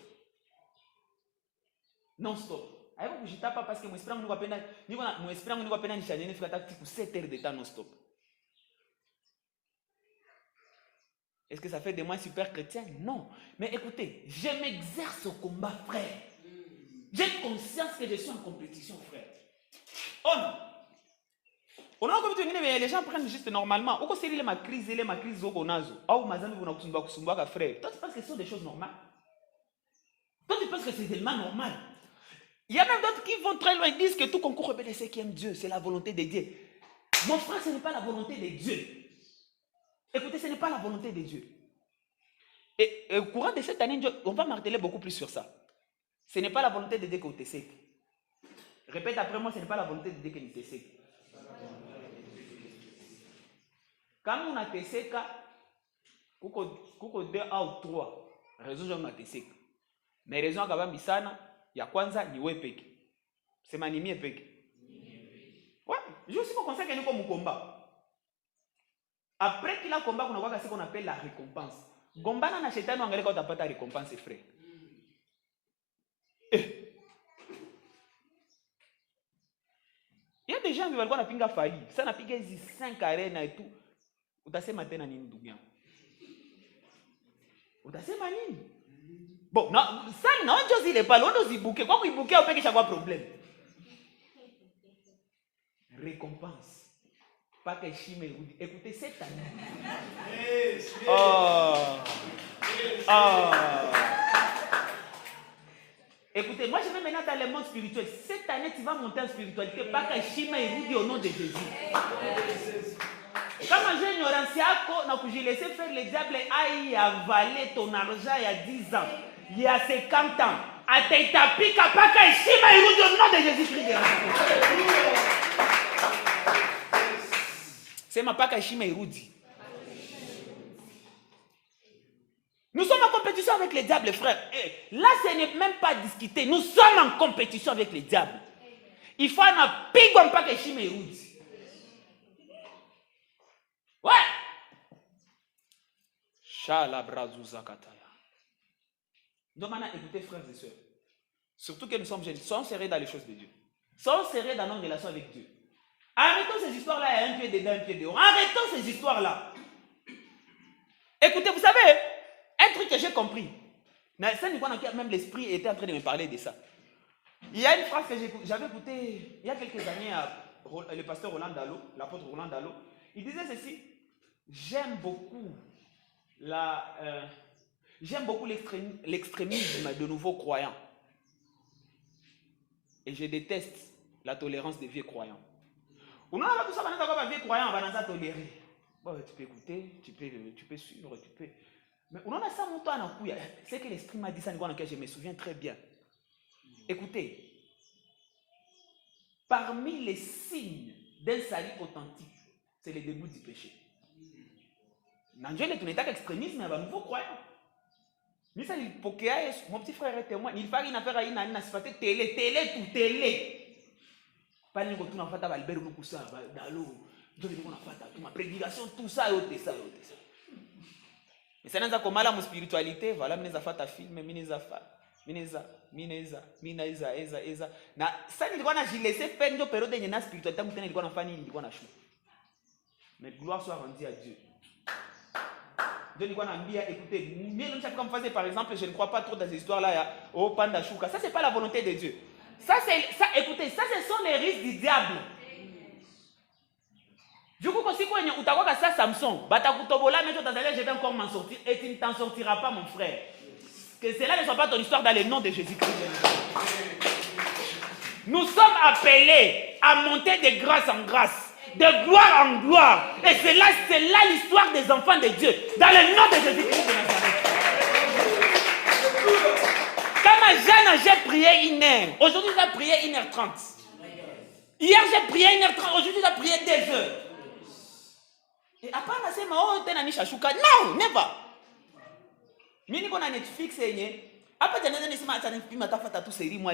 Non-stop. Je ne pas parce que mon esprit nous va peine 7 heures de temps non-stop. Est-ce que ça fait de moi super chrétien? Non. Mais écoutez, je m'exerce au combat, frère. J'ai conscience que je suis en compétition, frère. Oh non. Les gens prennent juste normalement. Ou c'est ma crise, frère. Toi, tu penses que ce sont des choses normales? Toi, tu penses que c'est tellement normal? Il y a même d'autres qui vont très loin et disent que tout concours rebelle, c'est qui aime Dieu, c'est la volonté de Dieu. Mon frère, ce n'est pas la volonté de Dieu. Écoutez, ce n'est pas la volonté de Dieu. Et au courant de cette année, on va marteler beaucoup plus sur ça. Ce n'est pas la volonté de Dieu que tu es sec. Répète après moi, ce n'est pas la volonté de Dieu que tu es sec. Quand on a été sec, kuko 2 ou 3 raisons je m'ai été sec. Mais raison à Kabam Bissana, il y a kwanza ni wepeke. C'est manimi epeke. Ouais, je aussi comme ça qu'il y a comme combat. Après qu'il a combat, on a ce qu'on appelle la récompense. Gombana na chetano angale quand t'as pas ta récompense, frère. Il y a des gens qui veulent qu'on a pinga failli. Ça n'a pinga 5 arènes et tout. Ou t'as matin à nini dougan. Ou t'as manini. Bon, non, ça non, je dis pas, on doit bouquer. Quoi qu'il bouquet, on peut que ça soit problème. Récompense. Pas que chime. Écoutez, cette année. Écoutez, moi je vais maintenant dans le monde spirituel. Cette année, tu vas monter en spiritualité. Pas que chime et au nom de Jésus. Comme j'ai ignorance, j'ai laissé faire le diable aille avaler ton argent il y a 10 ans. Il y a 50 ans. A te tapika pas que chime et au nom de Jésus-Christ. C'est ma pas que chime et Rudi. Nous sommes en compétition avec les diables, frère. Et là, ce n'est même pas discuté. Nous sommes en compétition avec les diables. Il faut un pigou pas que chime et Rudi. Ouais. Shalabrazuzakataya. Donc maintenant, écoutez, frères et sœurs. Surtout que nous sommes jeunes. Soyons sérieux dans les choses de Dieu. Soyons sérieux dans nos relations avec Dieu. Arrêtons ces histoires-là, il y a un pied dedans, un pied dehors. Arrêtons ces histoires-là. Écoutez, vous savez, un truc que j'ai compris. Même l'esprit était en train de me parler de ça. Il y a une phrase que j'avais écoutée il y a quelques années à le pasteur Roland Dallot, l'apôtre Roland Dallot. Il disait ceci: j'aime beaucoup l'extrémisme de nouveaux croyants. Et je déteste la tolérance des vieux croyants. On a tout ça, on a vieux croyants, on va tolérer. Bon, tu peux écouter, tu peux suivre, tu peux. Mais on a ça, mon temps en couille. C'est que l'esprit m'a dit ça, je me souviens très bien. Écoutez, parmi les signes d'un salut authentique, c'est le début du péché. Dans Dieu, il y a un extrémisme, il y a un nouveau croyant. Mon petit frère est témoin. Il fallait une affaire à une année, c'est télé. Pas de retour en fait à Albert ou ça, Dalo, ma prédication, tout ça. Mais ça n'a pas comme la spiritualité, voilà, mineza fata film, mineza. Na ça nilikuwa na laisser faire une période de na spiritualité, mutene nilikuwa na fani nilikuwa na chou. Mais gloire soit rendue à Dieu. Dieu nilikuwa naambia, écoutez, même chaque comme faisait par exemple, je ne crois pas trop dans ces histoires là, oh panda chouka, ça c'est pas la volonté de Dieu. Ça, écoutez, ça ce sont les risques du diable. Samson. Batakutobola, mais je vais encore m'en sortir. Et tu ne t'en sortiras pas, mon frère. Que cela ne soit pas ton histoire dans le nom de Jésus-Christ. Nous sommes appelés à monter de grâce en grâce, de gloire en gloire. Et c'est là l'histoire des enfants de Dieu, dans le nom de Jésus-Christ de Nazareth. Comme Jeanne, j'ai prié 1 heure. Aujourd'hui, j'ai prié 1h30. Hier, j'ai prié 1h30. Aujourd'hui, j'ai prié 2 heures. Et après, on a dit, oh, t'es nani chachouka. Non, never. Mini qu'on a Netflix, après, t'as dit, tu série, moi,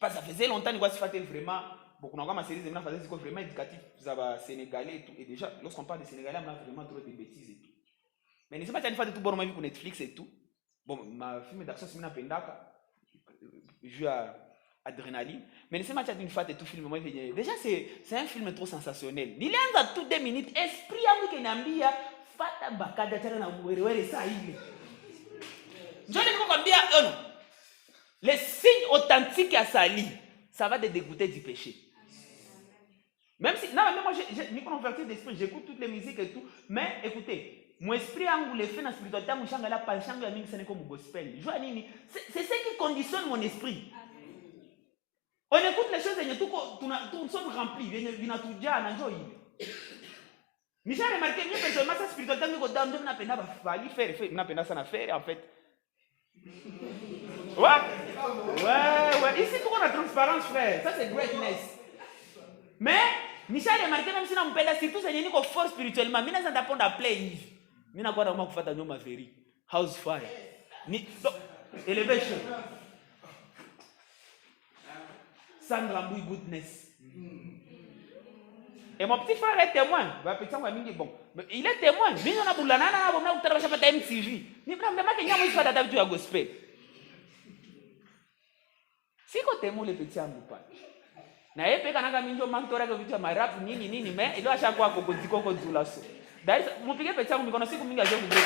parce que ça faisait longtemps que je vraiment. Beaucoup de ma série, c'est vraiment éducatif. Vous avez Sénégalais et tout. Et déjà, lorsqu'on parle de Sénégalais, on a vraiment trop de bêtises et tout. Mais ne sais pas si tu as fait tout bon pour Netflix et tout. Bon, ma film d'action, c'est une pendaka. Je joue à Adrénaline. Mais ne sais pas si tu as une fois tout film. Déjà, c'est un film trop sensationnel. Il est en tout 2 minutes. Esprit à vous qui n'ambia. Fata bakada tena na muwere ça il. Je ne sais pas combien. Les signes authentiques à Sali, ça va te dégoûter du péché. Même si, non, mais moi, je converti d'esprit, j'écoute toutes les musiques et tout. Mais écoutez, mon esprit a les fait dans la spiritualité, mon chant là, pas chant là, c'est comme gospel. C'est ce qui conditionne mon esprit. On écoute les choses et tout sommes remplis. Il y a tout déjà en enjoy. Mais j'ai remarqué que personnellement, cette spiritualité, nous avons fait ça faire en fait. Ouais. Ici, tout on a transparence, frère. Ça, c'est greatness. Mais, Michel a remarqué, même si on peut surtout, c'est une force spirituellement. Mais nous avons appelé Yves. Nous avons vraiment fait un homme féri. House fire. Elevation. Sandra Mbouy goodness. Et mon petit frère est témoin. Bon. Il est témoin. Mais on a boulana, on a travaillé sur MTV. Nous avons fait un gospel. Si vous avez les petits amours, na yepe kanaka minjo mantora ko vitu marap nini mais ilo acha kwa kokodiko ko zulaso. D'ailleurs, mupige petit amour mikono siku mingi aje ku break.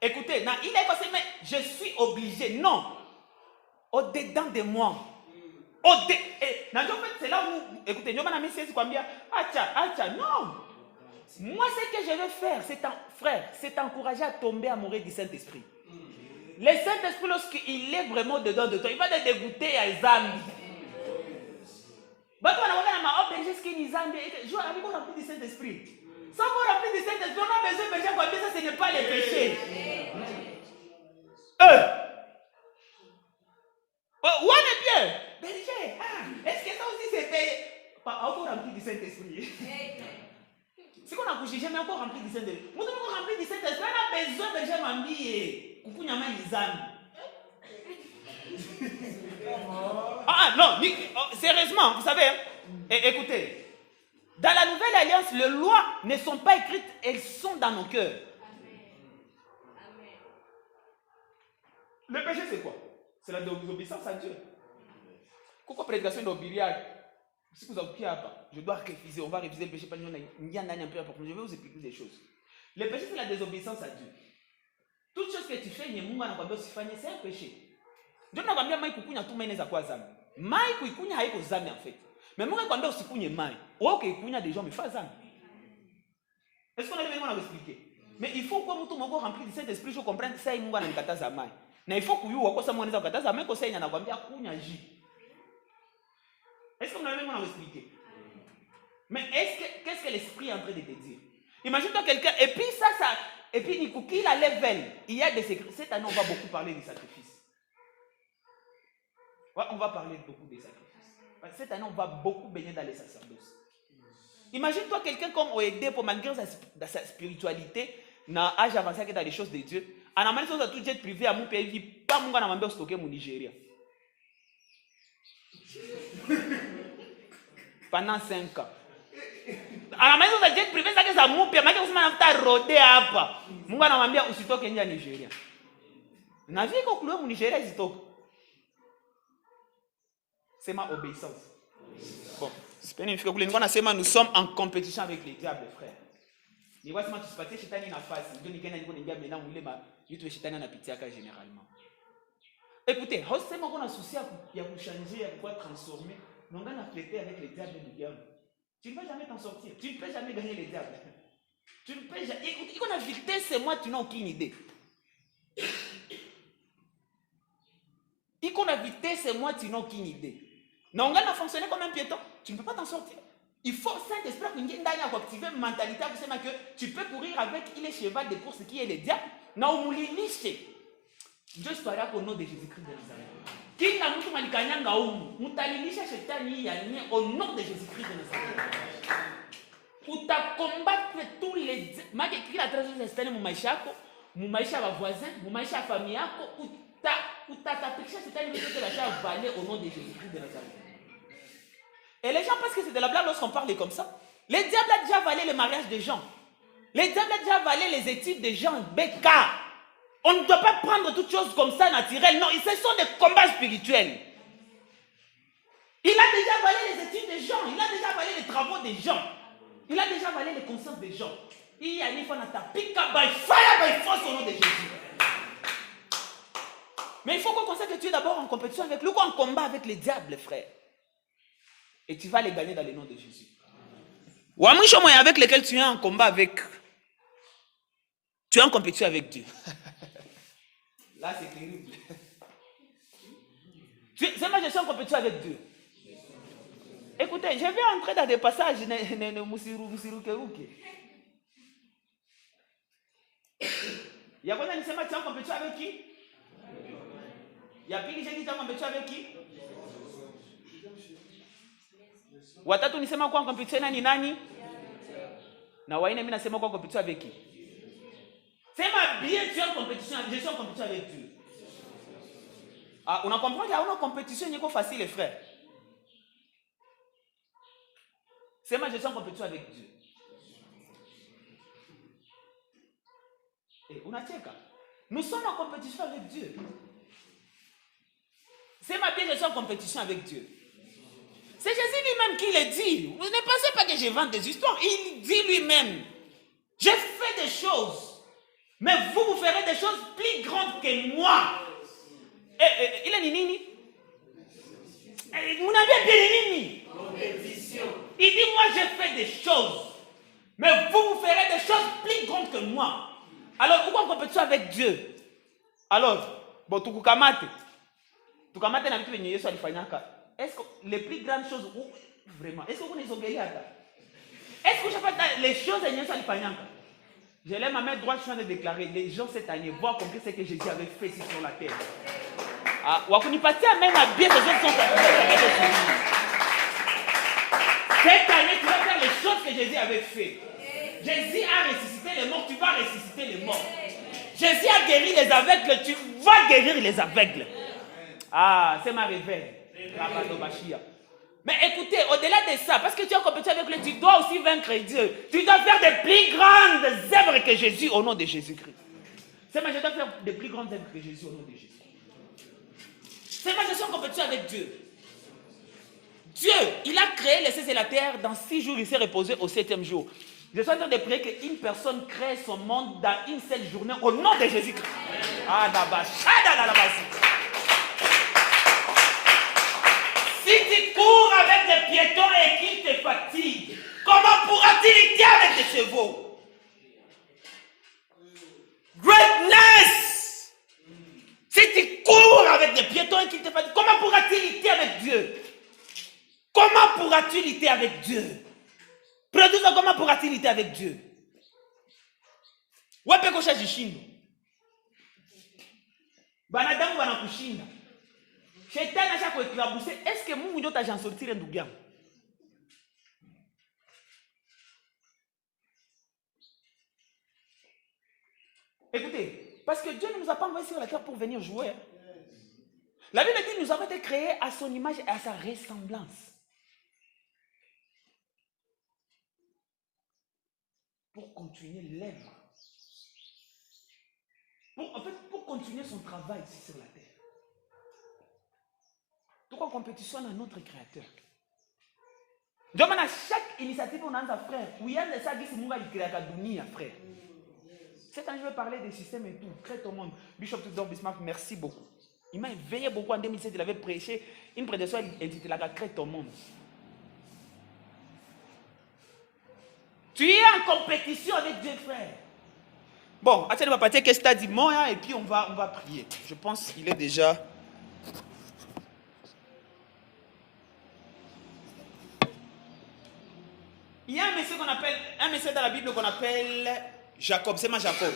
Écoutez, il est passé mais je suis obligé. Non. Au-dedans de moi. C'est là où écoutez, nous avons c'est combien acha non. Moi, ce que je vais faire, c'est t'encourager à tomber amoureux du Saint-Esprit. Le Saint-Esprit, lorsqu'il est vraiment dedans de toi, il va te dégoûter à Zambi. Je suis rempli du Saint-Esprit. Sans qu'on rempli du Saint-Esprit, on a besoin de péché, comme ça, ce n'est pas le péché. On est bien. Berger, est-ce que ça aussi c'était pas encore rempli du Saint-Esprit? Si on a couché, j'ai encore rempli du Saint-Esprit. Nous avons rempli du Saint-Esprit. On a besoin de gens m'habiller. Kukunyama Nizam. Non, sérieusement, vous savez, écoutez, dans la nouvelle alliance, les lois ne sont pas écrites, elles sont dans nos cœurs. Le péché, c'est quoi? C'est la désobéissance à Dieu. Pourquoi prédication d'Obiria? Si vous avez je dois réviser, on va réviser le péché. Je vais vous expliquer des choses. Le péché, c'est la désobéissance à Dieu. Toute chose que tu fais, c'est un péché. Dieu n'a pas dit que tu as tout mené à quoi zam. Mai kuikunya haiko zam en fait. Mais moi quand on usikunye mai, ou que kunya des gens me font zam. Est-ce qu'on a besoin d'expliquer? Mais il faut que tu m'aies rempli de cet esprit, je comprends que ça il m'a nikataza mai. Na il faut que you ça mwaneza kukataza mai ko ça ina nakwambia kunya ji. Est-ce qu'on a besoin d'expliquer? Mais qu'est-ce que l'esprit est en train de te dire? Imagine-toi quelqu'un et puis et puis Nikuki la level, il y a des secrets. Cette année on va beaucoup parler des sacrifices. Ouais, on va parler beaucoup des sacrifices. Cette année on va beaucoup baigner dans les sacerdoces. Imagine-toi quelqu'un comme Oede pour malgré sa spiritualité, n'a âge avancé dans les choses de Dieu. En Amérique, on a tout jet privé à mon pays, pas mon gars n'a même stocké mon Nigeria. Pendant 5 ans. En Amérique, on a jet privé, ça que ça mon pays, mais on a rodé à pas. Mon gars n'a même pas aussitôt qu'il y a Nigeria. N'a vu qu'on cloue mon Nigeria, c'est ma obéissance. Bon, nous sommes en compétition avec les diables, frère. Généralement. Écoutez, c'est moi qu'on a souci à changer, à pouvoir transformer. Non, on a flété avec les diables du diable. Tu ne peux jamais t'en sortir. Tu ne peux jamais gagner les diables. Tu ne peux jamais. Écoute, on a vitesse, c'est moi, tu n'as aucune idée. Et qu'on a vitesse, c'est moi, tu n'as aucune idée. Non, on a fonctionné comme un piéton. Tu ne peux pas t'en sortir. Il faut Saint-Esprit pour activer une mentalité que tu peux courir avec les chevaux de course qui est le diable. Non, on l'ignite. Dieu soit là au nom de Jésus-Christ de Nazareth. Qui n'a pas malikanyanga ou mutalilisha shetani yani au nom de Jésus-Christ de Nazareth. Pour ta combattre tous les maki qui la trace de shetani mu maisha yako, mu maisha ya voisin, mu maisha ya famille yako, utatatrisha shetani veut que la chose valait au nom de Jésus-Christ de Nazareth. Et les gens pensent que c'est de la blague lorsqu'on parle comme ça. Le diable a déjà avalé le mariage des gens. Le diable a déjà avalé les études des gens. BK. On ne doit pas prendre toutes choses comme ça naturelles. Non, ce sont des combats spirituels. Il a déjà avalé les études des gens. Il a déjà avalé les travaux des gens. Il a déjà avalé les consciences des gens. Il y a une fois pick up by fire by force au nom de Jésus. Mais il faut qu'on constate que tu es d'abord en compétition avec lui ou en combat avec les diables, frère. Et tu vas les gagner dans le nom de Jésus. Ou à mon avec lesquels tu es en combat avec. Tu es en compétition avec Dieu. Là, c'est terrible. C'est moi, je suis en compétition avec Dieu. Écoutez, je vais entrer dans des passages. Il y a quoi dans le tu es en compétition avec qui? Il y a plus de gens qui sont en compétition avec qui? Watatu nisema kwa compétition nani nani? Na waine mimi nasema kwa compétition avec qui? C'est ma bien, tu es en compétition, je suis en compétition avec Dieu. Ah, on a compris qu'il y a une compétition qui est facile, les frères. C'est ma, je suis en compétition avec Dieu. Et on a tchèque. Nous sommes en compétition avec Dieu. C'est ma bien, je suis en compétition avec Dieu. C'est Jésus lui-même qui le dit. Vous ne pensez pas que je vends des histoires. Il dit lui-même. J'ai fait des choses. Mais vous ferez des choses plus grandes que moi. Il est nini? Vous n'avez bien nini? Il dit, moi j'ai fait des choses. Mais vous ferez des choses plus grandes que moi. Alors, pourquoi on compétition avec Dieu? Alors, bon, tu kamate. Tu kamate na vitu venye Yesu alifanyaka. Est-ce que les plus grandes choses, vraiment, est-ce que vous les avez? Est-ce que je fais les choses que Yesu alifanyaka? Je lève ma main droite, je viens de déclarer, les gens cette année voient combien c'est que Jésus avait fait ici sur la terre. Ah, wakunipatia même à bien, les gens sont cette année, tu vas faire les choses que Jésus avait fait. Jésus a ressuscité les morts, tu vas ressusciter les morts. Jésus a guéri les aveugles, tu vas guérir les aveugles. Ah, c'est ma réveil. Mais écoutez, au-delà de ça, parce que tu es en compétition avec lui, tu dois aussi vaincre Dieu. Tu dois faire des plus grandes œuvres que Jésus au nom de Jésus-Christ. C'est moi, je dois faire des plus grandes œuvres que Jésus au nom de Jésus. C'est moi, je suis en compétition avec Dieu. Dieu, il a créé les cieux et la terre. Dans 6 jours, il s'est reposé au 7e jour. Je suis en train de prier qu'une personne crée son monde dans une seule journée au nom de Jésus-Christ. Ah, si tu cours avec des piétons et qu'ils te fatiguent, comment pourra-t-il lutter avec des chevaux? Greatness! Si tu cours avec des piétons et qu'ils te fatiguent, comment pourra-t-il lutter avec Dieu? Comment pourras-tu lutter avec Dieu? Produisons, comment pourra-t-il lutter avec Dieu? Wape kosha jishindo. Banadamu wanakushinda. Shetani acha kueklabuse. Est-ce que Mungu ndio tajan sortir ndugu yangu? Écoutez, parce que Dieu ne nous a pas envoyés sur la terre pour venir jouer. La Bible dit que nous avons été créés à son image et à sa ressemblance. Pour continuer l'œuvre. Pour continuer son travail ici sur la terre. Donc en compétition à notre créateur. Donc à chaque initiative on a un frère. Où il y a des gens qui sont créés à Dunia, frère. Cette année je vais parler des systèmes et tout. Crée ton monde. Bishop Tudor Bismarck, merci beaucoup. Il m'a éveillé beaucoup en 2007, il avait prêché une prédication intitulée « Crée ton monde ». Tu es en compétition avec Dieu, frère. Bon, attendez, va partir qu'est-ce que tu as dit, moi, et puis on va prier. Je pense qu'il est déjà... Il y a un monsieur dans la Bible qu'on appelle Jacob. C'est ma Jacob.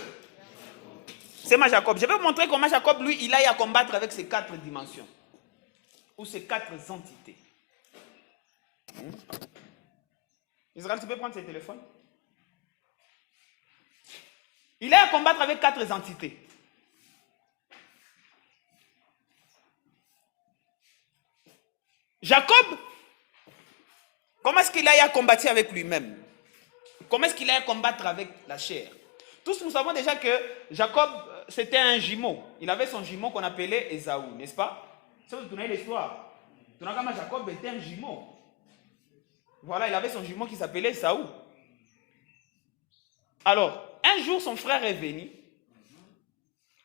C'est ma Jacob. Je vais vous montrer comment Jacob, lui, il a eu à combattre avec ces 4 dimensions. Ou ces 4 entités. Israël, tu peux prendre ce téléphone? Il a à combattre avec 4 entités. Jacob, comment est-ce qu'il a eu à combattre avec lui-même? Comment est-ce qu'il a eu à combattre avec la chair? Tous nous savons déjà que Jacob, c'était un jumeau. Il avait son jumeau qu'on appelait Ésaü, n'est-ce pas? Si vous tournez l'histoire, Jacob était un jumeau. Voilà, il avait son jumeau qui s'appelait Ésaü. Alors, un jour, son frère est venu.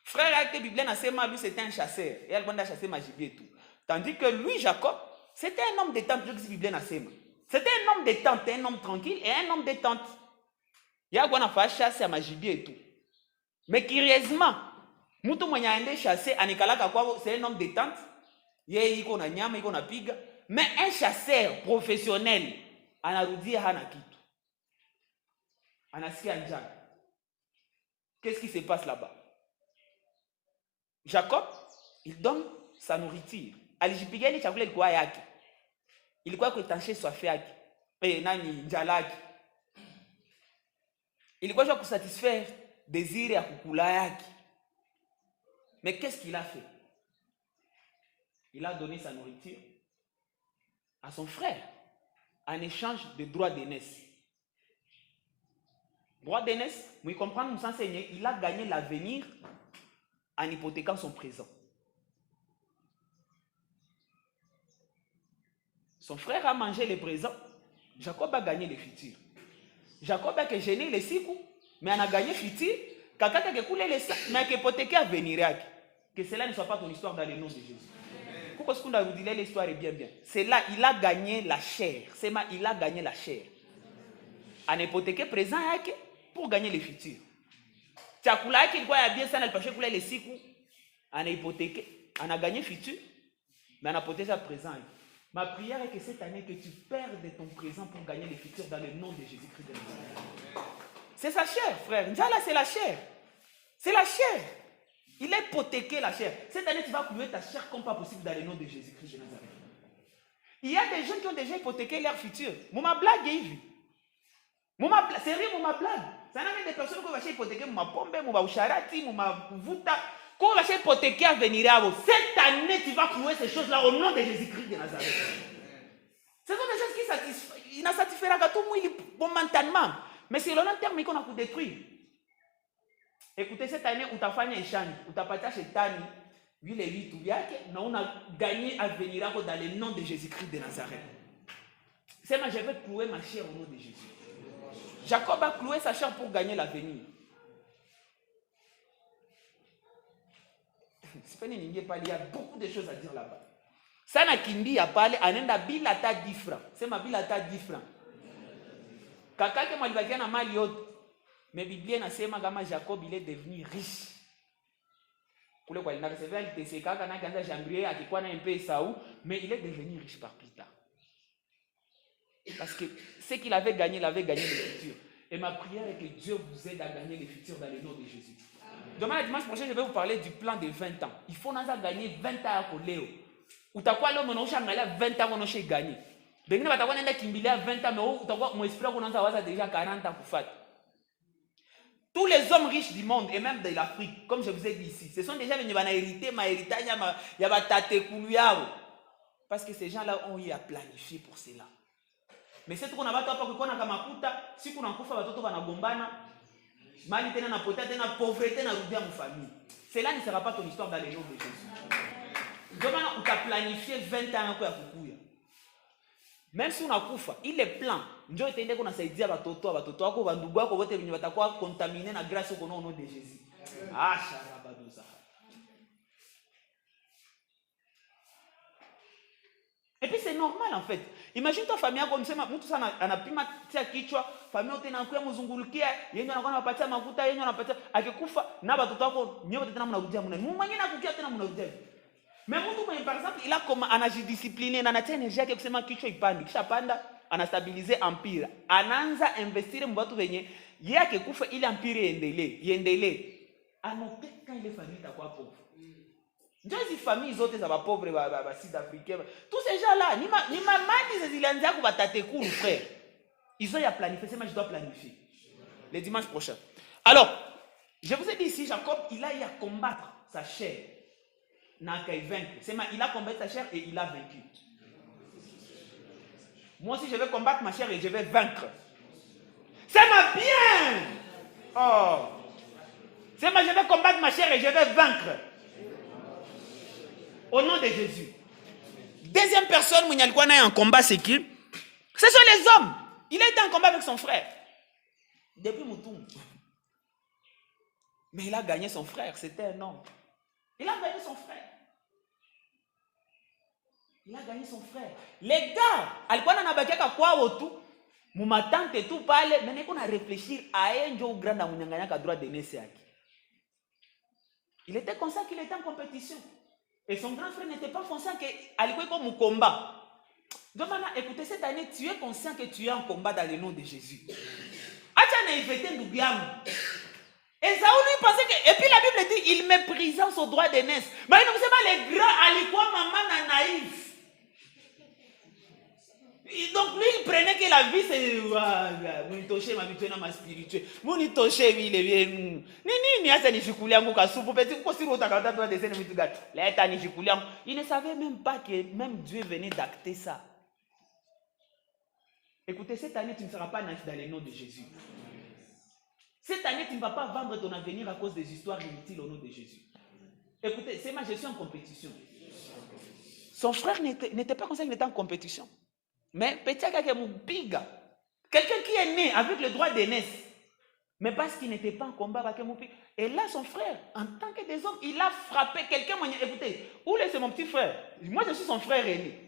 Frère avec Bible, lui, c'était un chasseur. Et il a chassé ma gibier et tout. Tandis que lui, Jacob, c'était un homme détente. C'était un homme détente, un homme tranquille et un homme détente. Il y a un fait chasser à ma gibier et tout. Mais curieusement, Moutou Moyande chassé, c'est un homme détente. Il y a un nyama, il y a un piga. Mais un chasseur professionnel, Anarudi Hanakitu. Anaskia Anjan. Qu'est-ce qui se passe là-bas? Jacob, il donne sa nourriture. Alijipigani chakula ilikuwa yake. Ilikuwa kuitanshe swafi yake. Njala yake. Ilikuwa kwa kusatisfaire désir ya kukula yake. Mais qu'est-ce qu'il a fait? Il a donné sa nourriture à son frère en échange de droits d'aînesse. Droit d'aînesse, vous comprenez, nous enseignez, il a gagné l'avenir en hypothéquant son présent. Son frère a mangé le présent, Jacob a gagné le futur. Jacob a gagné les 6 coups, mais on a gagné le futur. Kaka a coulé les 5, mais il a hypothéqué l'avenir. Que cela ne soit pas ton histoire dans le nom de Jésus. Pourquoi est-ce qu'on a dit l'histoire est bien bien? C'est là, il a gagné la chair. C'est là, il a gagné la chair. On a hypothéqué le présent pour gagner le futur. Tu as coulé qu'il y a bien ça, on a coulé les 6 coups. On a hypothéqué, on a gagné le futur, mais on a hypothéqué le présent. Ma prière est que cette année, que tu perdes ton présent pour gagner le futur dans le nom de Jésus-Christ de Nazareth. C'est sa chair, frère. Njala, c'est la chair. C'est la chair. Il a hypothéqué la chair. Cette année, tu vas couler ta chair comme pas possible dans le nom de Jésus-Christ de Nazareth. Il y a des gens qui ont déjà hypothéqué leur futur. Mouma blague, il c'est rien, mouma blague. Ça n'a pas des personnes qui vont hypothéquer mouma pombe, mouma usharati, mouma vuta. Quand va hypothéquer à venir à vous, cette année, tu vas clouer ces choses-là au nom de Jésus-Christ de Nazareth. Ce sont des choses qui satisfont. Il n'a satisfait la gâteau momentanément. Mais c'est le long terme qu'on a pu détruire. Écoutez, cette année, où tu as fait un échange, où tu as partagé chez Tani, 8 et 8, on a gagné à venir dans le nom de Jésus-Christ de Nazareth. C'est moi, je vais clouer ma chair au nom de Jésus. Jacob a cloué sa chair pour gagner l'avenir. Il y a beaucoup de choses à dire là-bas. Ça n'a qu'indi a parlé, anenda bilata 10 francs. C'est ma bilata 10 francs. Kaka ke malibakia na mali yote. Mais Bible nasema kama Jacob il est devenu riche. Kule kwa linaka c'est vrai que c'est kaka na kianza jambrier akikuwa na un peu Ésaü, mais il est devenu riche par plus tard. Parce que ce qu'il avait gagné, il avait gagné le futur. Et ma prière est que Dieu vous aide à gagner le futur dans le nom de Jésus. Demain, dimanche prochain, je vais vous parler du plan de 20 ans. Il faut gagner 20 ans à Coléo. Ou t'as quoi l'homme, on a 20 ans, on a gagné. Bengi na batakuwa nenda kimbilia 20 ans, mais utakuwa mwesprit qu'on a déjà 40 ans pour faire. Tous les hommes riches du monde et même de l'Afrique, comme je vous ai dit ici, ce sont déjà venus hériter ma héritage, il y a tate kuluao. Parce que ces gens-là ont eu à planifier pour cela. Mais c'est qu'on a pas toi qu'on a kamakuta, si qu'on a kufa batoto bana gombana, mali tena na pota tena pauvreté na rudia mu famille. Cela ne sera pas ton histoire dans les jours de Jésus. Demain, on t'a planifié 20 ans à kukuya. Même si on a kufa, il est plein. Njo etende qu'on a saidia batoto wako bandugu wako wote wenye watakuwa contaminé na grâce au nom de Jésus. Ah, sharabadoza. c'est normal en fait. Imagine toi famille yako msema mtu sana anapima tia kichwa, famille yote inakuwa mzungulukia, yeye anakuwa anapatia mafuta, yeye anapatia akikufa na watoto wako nyote tena mnarudia mna. Mungu mwingine anakukia tena mnarudia. Mais mtu mwenye par exemple il a comme anajidiscipliner na anatia energie yake kusema kichwa ipande, kisha panda anastabiliser empire. Anaanza investir mbatu wenye yake kufa ile empire iendelee. Anote quand il est famille itakuwa pauvre. Ndio hizi famille zote za pauvres ba sud-africains, tous ces gens-là, ni mamadi zilianza kubatate kulu frère. Ils ont ya planifié, c'est moi je dois planifier. Le dimanche prochain. Alors, je vous ai dit ici, Jacob, il a eu à combattre sa chair. N'a qu'à vaincre. C'est moi, il a combattu sa chair et il a vaincu. Moi aussi, je vais combattre ma chair et je vais vaincre. C'est ma bien. Oh. C'est moi, je vais combattre ma chair et je vais vaincre. Au nom de Jésus. Deuxième personne, où il y a un combat, c'est qui? Ce sont les hommes. Il a été en combat avec son frère. Depuis Moutoum. Mais il a gagné son frère. C'était un homme. Il a gagné son frère. Il a gagné son frère. Les gars, alikuwa anabakeka kwa wotu, mumatante tu pale, mais niko na réfléchir à un jour grand na munyanganya droit de nese yake. Il était conscient qu'il était en compétition. Et son grand frère n'était pas conscient que alikuwa comme mu combat. Donc maintenant, écoutez, cette année, tu es conscient que tu es en combat dans le nom de Jésus. Acha na ifete ndugiamu. Et Saoul lui pensait que... Et puis la Bible dit, il méprisait son droit d'aînesse. Mais il ne sait pas les grands, alikuwa maman naïf. Donc lui, il prenait que la vie, c'est... Munitoche, m'habituer dans ma spirituelle. Munitoche, oui, il est bien... Ni asa nishikulia yangu kasupu. Petit, uko siri utakata toi desene mitugat. Leta nishikulia yangu. Il ne savait même pas que même Dieu venait d'acter ça. Écoutez, cette année, tu ne seras pas naïf dans le nom de Jésus. Cette année, tu ne vas pas vendre ton avenir à cause des histoires inutiles au nom de Jésus. Écoutez, c'est ma gestion en compétition. Son frère n'était pas conscient qu'il était en compétition. Mais petit Moupiga, quelqu'un qui est né avec le droit d'aînesse, mais parce qu'il n'était pas en combat avec Moupiga. Et là, son frère, en tant que des hommes, il a frappé quelqu'un. Écoutez, où est mon petit frère? Moi, je suis son frère aîné.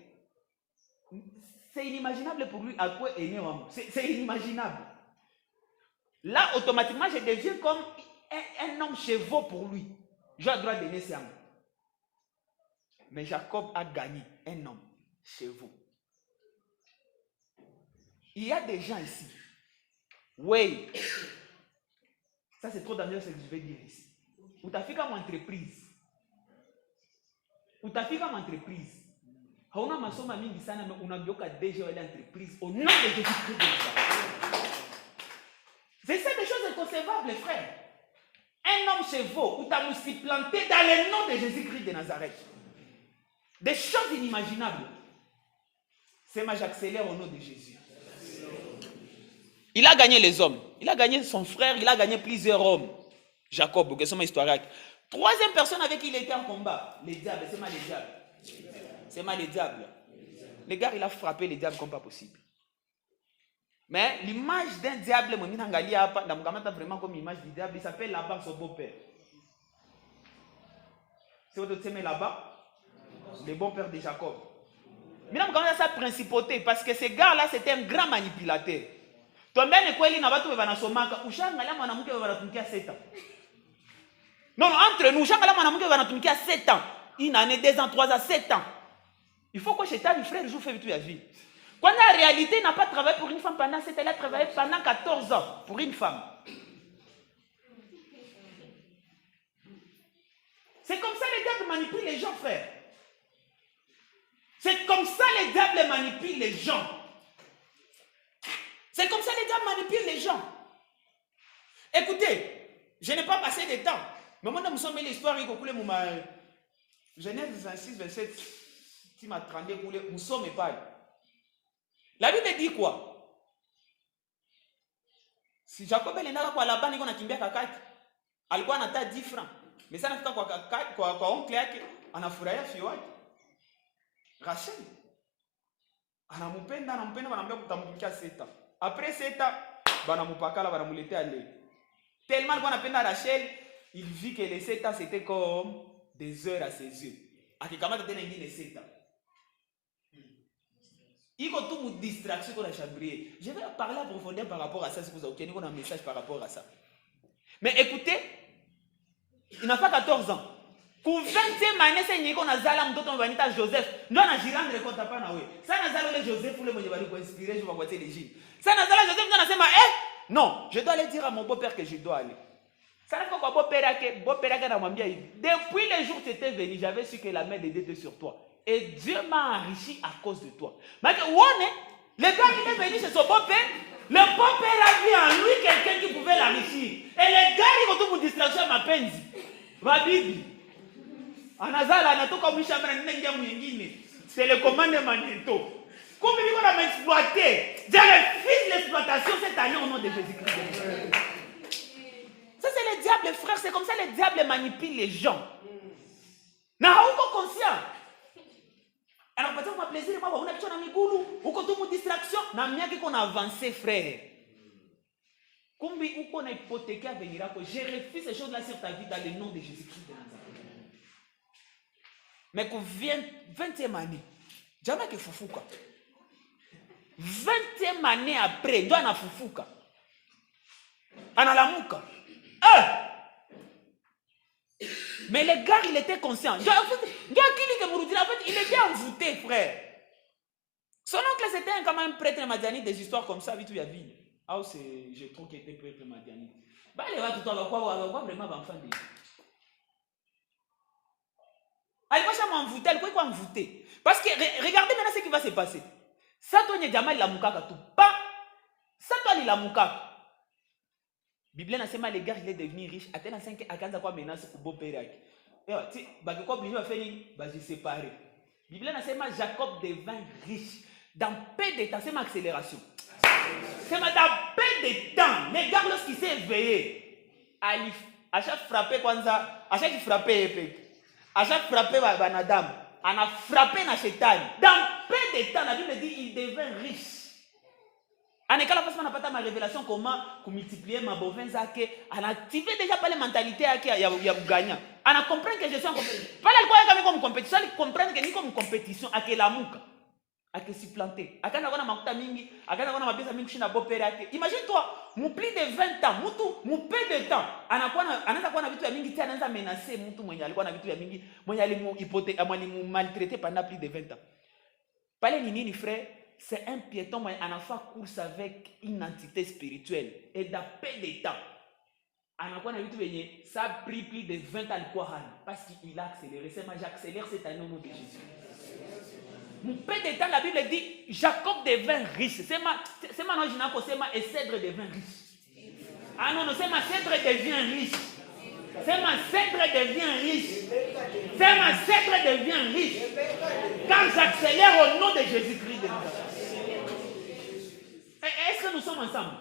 C'est inimaginable pour lui à quoi est né. C'est inimaginable. Là, automatiquement, je deviens comme un homme chevaux pour lui. J'ai le droit d'aînesse. Mais Jacob a gagné un homme chevaux. Il y a des gens ici. Oui. Ça, c'est trop dangereux ce que je vais dire ici. Ou tu as fait comme entreprise. Ou tu as fait comme entreprise. Hauna masoma mingi sana mais unageuka déjà ile entreprise au nom de Jésus-Christ. C'est ça des choses inconcevables, frères. Un homme chevaux où tu as aussi planté dans le nom de Jésus-Christ de Nazareth. Des choses inimaginables. C'est moi, j'accélère au nom de Jésus. Il a gagné les hommes. Il a gagné son frère, il a gagné plusieurs hommes. Jacob, c'est ma histoire. Troisième personne avec qui il était en combat, les diables. C'est mal les diables. C'est mal les diables. Les gars, il a frappé les diables comme pas possible. Mais l'image d'un diable, vraiment comme l'image du diable, il s'appelle là-bas son beau-père. C'est votre thème là-bas, le bon-père de Jacob. Maintenant, comment ça principauté? Parce que ce gars-là, c'était un grand manipulateur. Non, entre nous, à 7 ans. Une année, 2 ans, 3 ans, 7 ans. Il faut que Chétan, le frère, joue fait toute la vie. Quand en réalité, il n'a pas travaillé pour une femme pendant 7 ans, il a travaillé pendant 14 ans pour une femme. C'est comme ça les diables manipulent les gens, frère. C'est comme ça les diables manipulent les gens. C'est comme ça les diables manipulent les gens. Écoutez, je n'ai pas passé de temps. Mais moi, nous sommes l'histoire, il coule mon Genèse 26, 27, qui m'a tremblé, nous sommes pas. La Bible dit quoi? Si Jacob est là, là-bas, il a kimbia kakaki. Alikuwa anata 10 francs. Mais ça n'a pas quoi oncle yake, anafurahia fio wake. Rachel. Anampenda wanamwambia kutambukia 7 ans. Après 7 ans, banamupakala banamuletea leo. Tellement alikuwa anapenda Rachel, il vit que les 7 ans c'était comme des heures à ses yeux. Akikamata tena ingine 7 ans. Il y a tout une distraction qu'on a chambrier. Je vais parler en profondeur par rapport à ça si vous avez un message par rapport à ça. Mais écoutez, il n'a pas 14 ans. Pour 20e année, c'est Nico Nazala, Mdoton Vanita Joseph. Non, on a giré de compte pas nawe. Ça Nazala le Joseph pour le monde va inspirer, je vais voir les Gilles. Ça Nazala Joseph, on a dit, non, je dois aller dire à mon beau-père que je dois aller. Ça ne fait quoi, beau-père que dans mon bien. Depuis le jour où tu étais venu, j'avais su que la main de Dieu était sur toi. Et Dieu m'a enrichi à cause de toi. Mais le gars qui est venu chez son beau-père, le beau-père a vu en lui quelqu'un qui pouvait l'enrichir. Et le gars, il a tout pour distraction à ma peine. Ma Bible. C'est le commandement Magneto. Comme il va m'exploiter, je refuse l'exploitation cette année au nom de Jésus-Christ. Ça c'est le diable, frère. C'est comme ça que le diable manipule les gens. N'a pas conscient. Alors peut-être qu'on plaisir, moi, on a quelque chose dans mes goulous. Ou quand on a une distraction, on a bien qu'on a avancé, frère. Comme on a hypothéqué à venir, je refuse ces choses-là sur ta vie dans le nom de Jésus-Christ. Mais qu'on vient 20e année, jamais que Fufuka. 20e année après, il doit en Fufuka. En Alamuka. Mais le gars, il était conscient. En fait, il était envoûté, frère. Son oncle, c'était quand même un prêtre madianite, des histoires comme ça, vite où il y a vie. Ah, je trouve qu'il était prêtre madianite. Bah, il va tout le temps, quoi vraiment enfant de Dieu. Elle va m'envoûter, elle va m'envoûter. Parce que regardez maintenant ce qui va se passer. Ça, toi, il y a jamais la moukaka tout. Pas. Ça, toi, il y a la moukaka. Bible n'a pas les gars, il est devenu riche. À tel instant, à 15 ans, menace pour beau père. Et tu sais, bah, quoi, Bible a fait, bah, j'ai séparé. Bible n'a pas Jacob devint riche. Dans peu de temps, c'est ma accélération. C'est dans peu de temps. Les gars, lorsqu'il s'est éveillé, à chaque frappé, à chaque frappé, à chaque frappé, Banadam, on a frappé dans Chétan. Dans peu de temps, la Bible dit il devint riche. En école, parce qu'on n'a pas ma révélation comment multiplier ma bovin, on a activé déjà pas les mentalités qui y a gagnant. On a compris que je suis en compétition. Pas le quoi comme compétition, on comprend que ni comme compétition, à que la mouka, à que s'y planter. À quand on a ma mingi, à quand on a ma bise mingi na bopera. Imagine-toi, mon plus de 20 ans, mon peu de temps, on a quoi na vitu ya mingi, on a menacé, mon tout moyen, on a vitu ya mingi, moi yali mon hypothèque, moi yali mon maltraité pendant plus de 20 ans. Pas les nini frère. C'est un piéton, mais on a fait course avec une entité spirituelle. Et dans peu de temps, ça a pris plus de 20 ans parce qu'il a accéléré. C'est moi, j'accélère cette année au nom de Jésus. Mon peu de temps, la Bible dit Jacob devint riche. C'est ma et Cèdre devint riche. Ah non, c'est ma Cèdre devient riche. C'est ma Cèdre devient riche. C'est ma Cèdre devient riche. Quand j'accélère au nom de Jésus-Christ de Nazareth. Est-ce que nous sommes ensemble?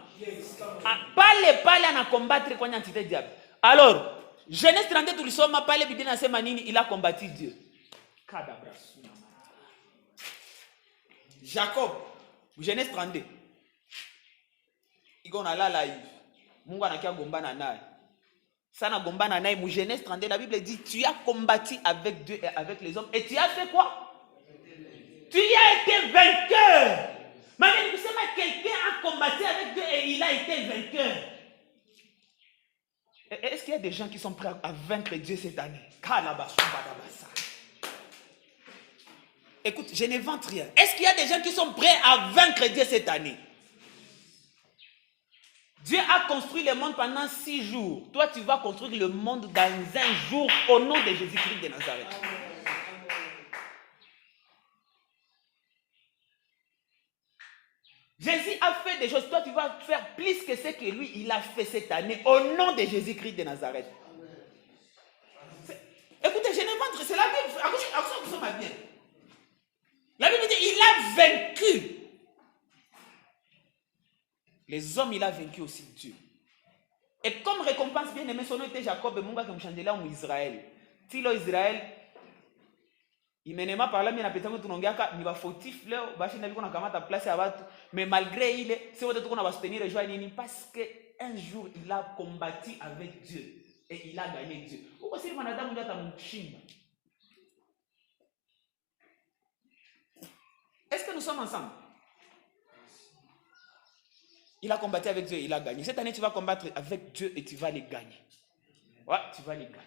Parle à combattre contre l'entité diable. Alors, Genèse 32, tout le somme, parle Bible dans manini, il a combattu Dieu. Jacob, Genèse 32. Il a là, Mungu anakia gombana naye. Sana gombana naye, mu Genèse 32, la Bible dit tu as combattu avec Dieu et avec les hommes et tu as fait quoi? Tu as été vainqueur. Mais quelqu'un a combattu avec Dieu et il a été vainqueur. Est-ce qu'il y a des gens qui sont prêts à vaincre Dieu cette année? Écoute, je ne vante rien. Est-ce qu'il y a des gens qui sont prêts à vaincre Dieu cette année? Dieu a construit le monde pendant 6 jours. Toi, tu vas construire le monde dans un jour au nom de Jésus-Christ de Nazareth. Jésus a fait des choses. Toi, tu vas faire plus que ce que lui, il a fait cette année au nom de Jésus-Christ de Nazareth. Écoutez, je ne montre, c'est la Bible. La Bible dit, il a vaincu. Les hommes, il a vaincu aussi Dieu. Et comme récompense bien aimé, son nom était Jacob et Munga comme chandelier en Israël. Tilo Israël, il m'a pas parlé, mais il a pété tout l'ongaka, il va fautif là, bâcher n'a vu qu'on a kamata place à battre, mais malgré il est, c'est vrai qu'on va soutenir les joies parce que un jour il a combattu avec Dieu et il a gagné Dieu. Pourquoi c'est le mandat de ta mouchine? Est-ce que nous sommes ensemble? Il a combattu avec Dieu, il a gagné. Cette année, tu vas combattre avec Dieu et tu vas les gagner. Ouais, tu vas les gagner.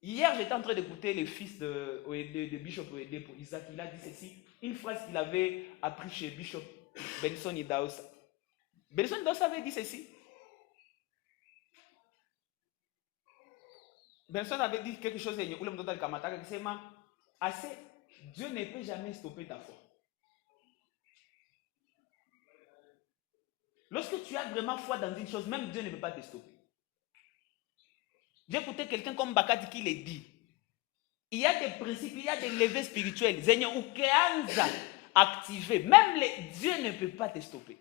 Hier, j'étais en train d'écouter le fils de Bishop Oede pour Isaac. Il a dit ceci, une phrase qu'il avait appris chez Bishop Benson Idaosa. Benson Idaosa avait dit ceci. Benson avait dit quelque chose. Dieu ne peut jamais stopper ta foi. Lorsque tu as vraiment foi dans une chose, même Dieu ne peut pas te stopper. J'ai écouté quelqu'un comme Bakati qui le dit. Il y a des principes, il y a des levées spirituelles. Activé. Même Dieu ne peut pas te stopper.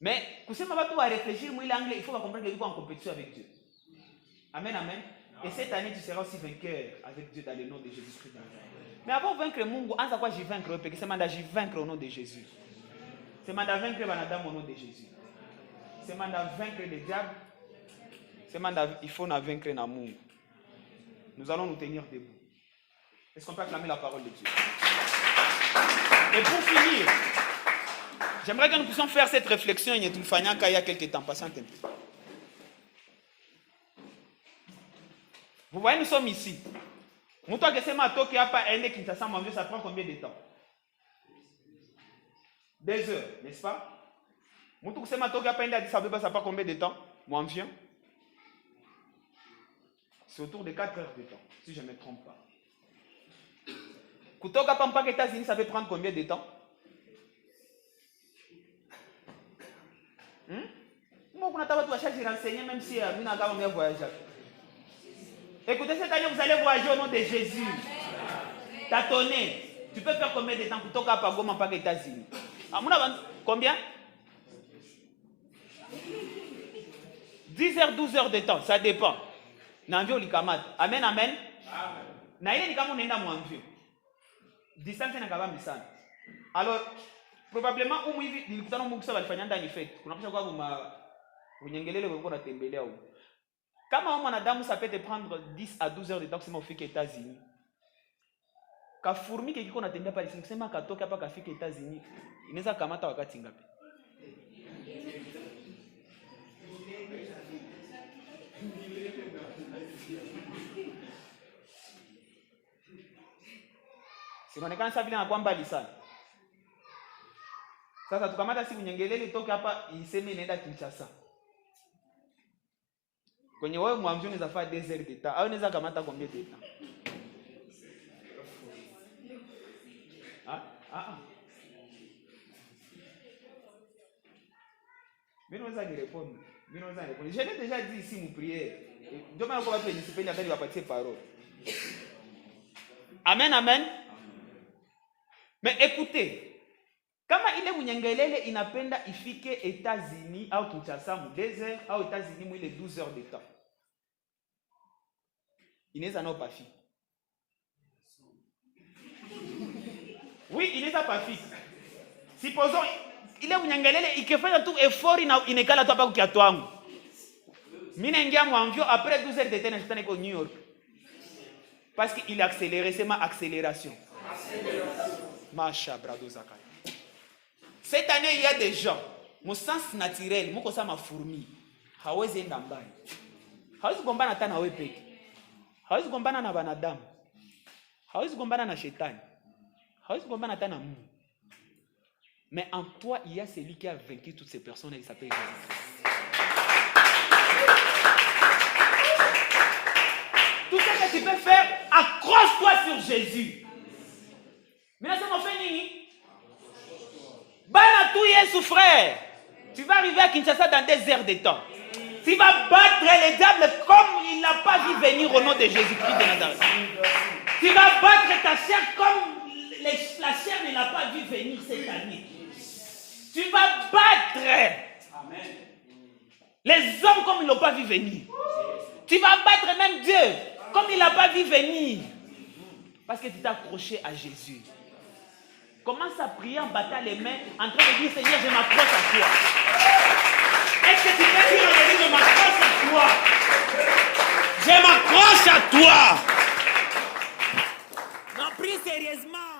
Mais, quand tu vas réfléchir, il faut comprendre que tu es en compétition avec Dieu. Amen, amen. Et cette année, tu seras aussi vainqueur avec Dieu dans le nom de Jésus-Christ. Mais avant de vaincre Mungu, en quoi j'y vaincre, c'est mandat j'y vaincre au nom de Jésus. C'est mandat vaincre Banadam au nom de Jésus. C'est mandat vaincre le diable. C'est mandat il faut vaincre na Mungu. Nous allons nous tenir debout. Est-ce qu'on peut acclamer la parole de Dieu? Et pour finir, j'aimerais que nous puissions faire cette réflexion il y a quelques temps. Patiente un peu. Vous voyez, nous sommes ici. Moutoua que c'est ma toque, il n'y a pas un qui s'assemble en Dieu, ça prend combien de temps? 2 heures, n'est-ce pas? Moutoua que c'est ma toque, il n'y a pas un qui ça prend combien de temps? Moi, viens. C'est autour de 4 heures de temps, si je ne me trompe pas. Kutoka Pampa aux États-Unis, ça peut prendre combien de temps? Moi, on a renseigner même si nous n'avons pas voyagé. Écoutez, cette année, vous allez voyager au nom de Jésus. Tâtonnez. Tu peux faire combien de temps Kutoka Pagoma aux États-Unis? Combien? 10 heures, 12 heures de temps, ça dépend. Nanvio likamat. Amen, amen. Na ile nikamo nenda mwanvio. Distance na kaba misana. Alors, probablement umu hivi nilikutana Mungu sasa walifanya ndani fete. Kunapisha kwa unyengelele wewe uko tembelea huko. Kama mwanadamu ça peut te prendre 10 à 12 heures de temps kusema ufike États-Unis. Ka fourmi kiko natembea pale kusema katoka hapa kafika États-Unis. Inaweza kamata wakati ngapi? Sinaonekana sasa vile anakuwa mbali sana. Sasa tukamata siku nyengelele toke hapa iseme inaenda Kinshasa. Kwenye wewe mwamjio unaweza fanya 2 heures de temps au unaweza kamata combien de temps? Mais nous allons répondre. Je l'ai déjà dit ici mon prière. Dieu m'a encore appelé discipline à faire partir parole. Amen, amen. Mais écoutez, kama ile munyengelele inapenda ifike États-Unis au Kinshasa mu 2 heures au États-Unis mu ile 12 heures de temps. Inaweza nao pas fi. Oui, inaweza pas fi. Supposons ile munyengelele ikifanya tu effort inekala tu hapa kwa kiatu wangu. Mimi naingia mwanvio après 12 heures de temps na j'étais au New York. Parce qu'il est accéléré, c'est ma accélération. Cette année, il y a des gens, mon sens naturel, mon kosa ma fourmi, hawezi enda mbali. Hawezi gombana tana wewe peke. Hawezi gombana na banadamu. Hawezi gombana na shetani. Hawezi gombana tana Mungu. Mais en toi, il y a celui qui a vaincu toutes ces personnes et il s'appelle Jésus-Christ. Tout ce que tu peux faire, accroche-toi sur Jésus. Mais ça m'a fait nini? Bana tout Yesu frère. Tu vas arriver à Kinshasa dans 2 heures de temps. Tu vas battre les diables comme il n'a pas vu venir au nom de Jésus-Christ de Nazareth. Tu vas battre ta chair comme la chair ne l'a pas vu venir cette année. Tu vas battre les hommes comme ils ne l'ont pas vu venir. Tu vas battre même Dieu comme il n'a pas vu venir. Parce que tu t'es accroché à Jésus. Commence à prier en battant les mains, en train de dire Seigneur, je m'accroche à toi. Est-ce que tu peux dire aujourd'hui, je m'accroche à toi? Je m'accroche à toi. Non, prie sérieusement.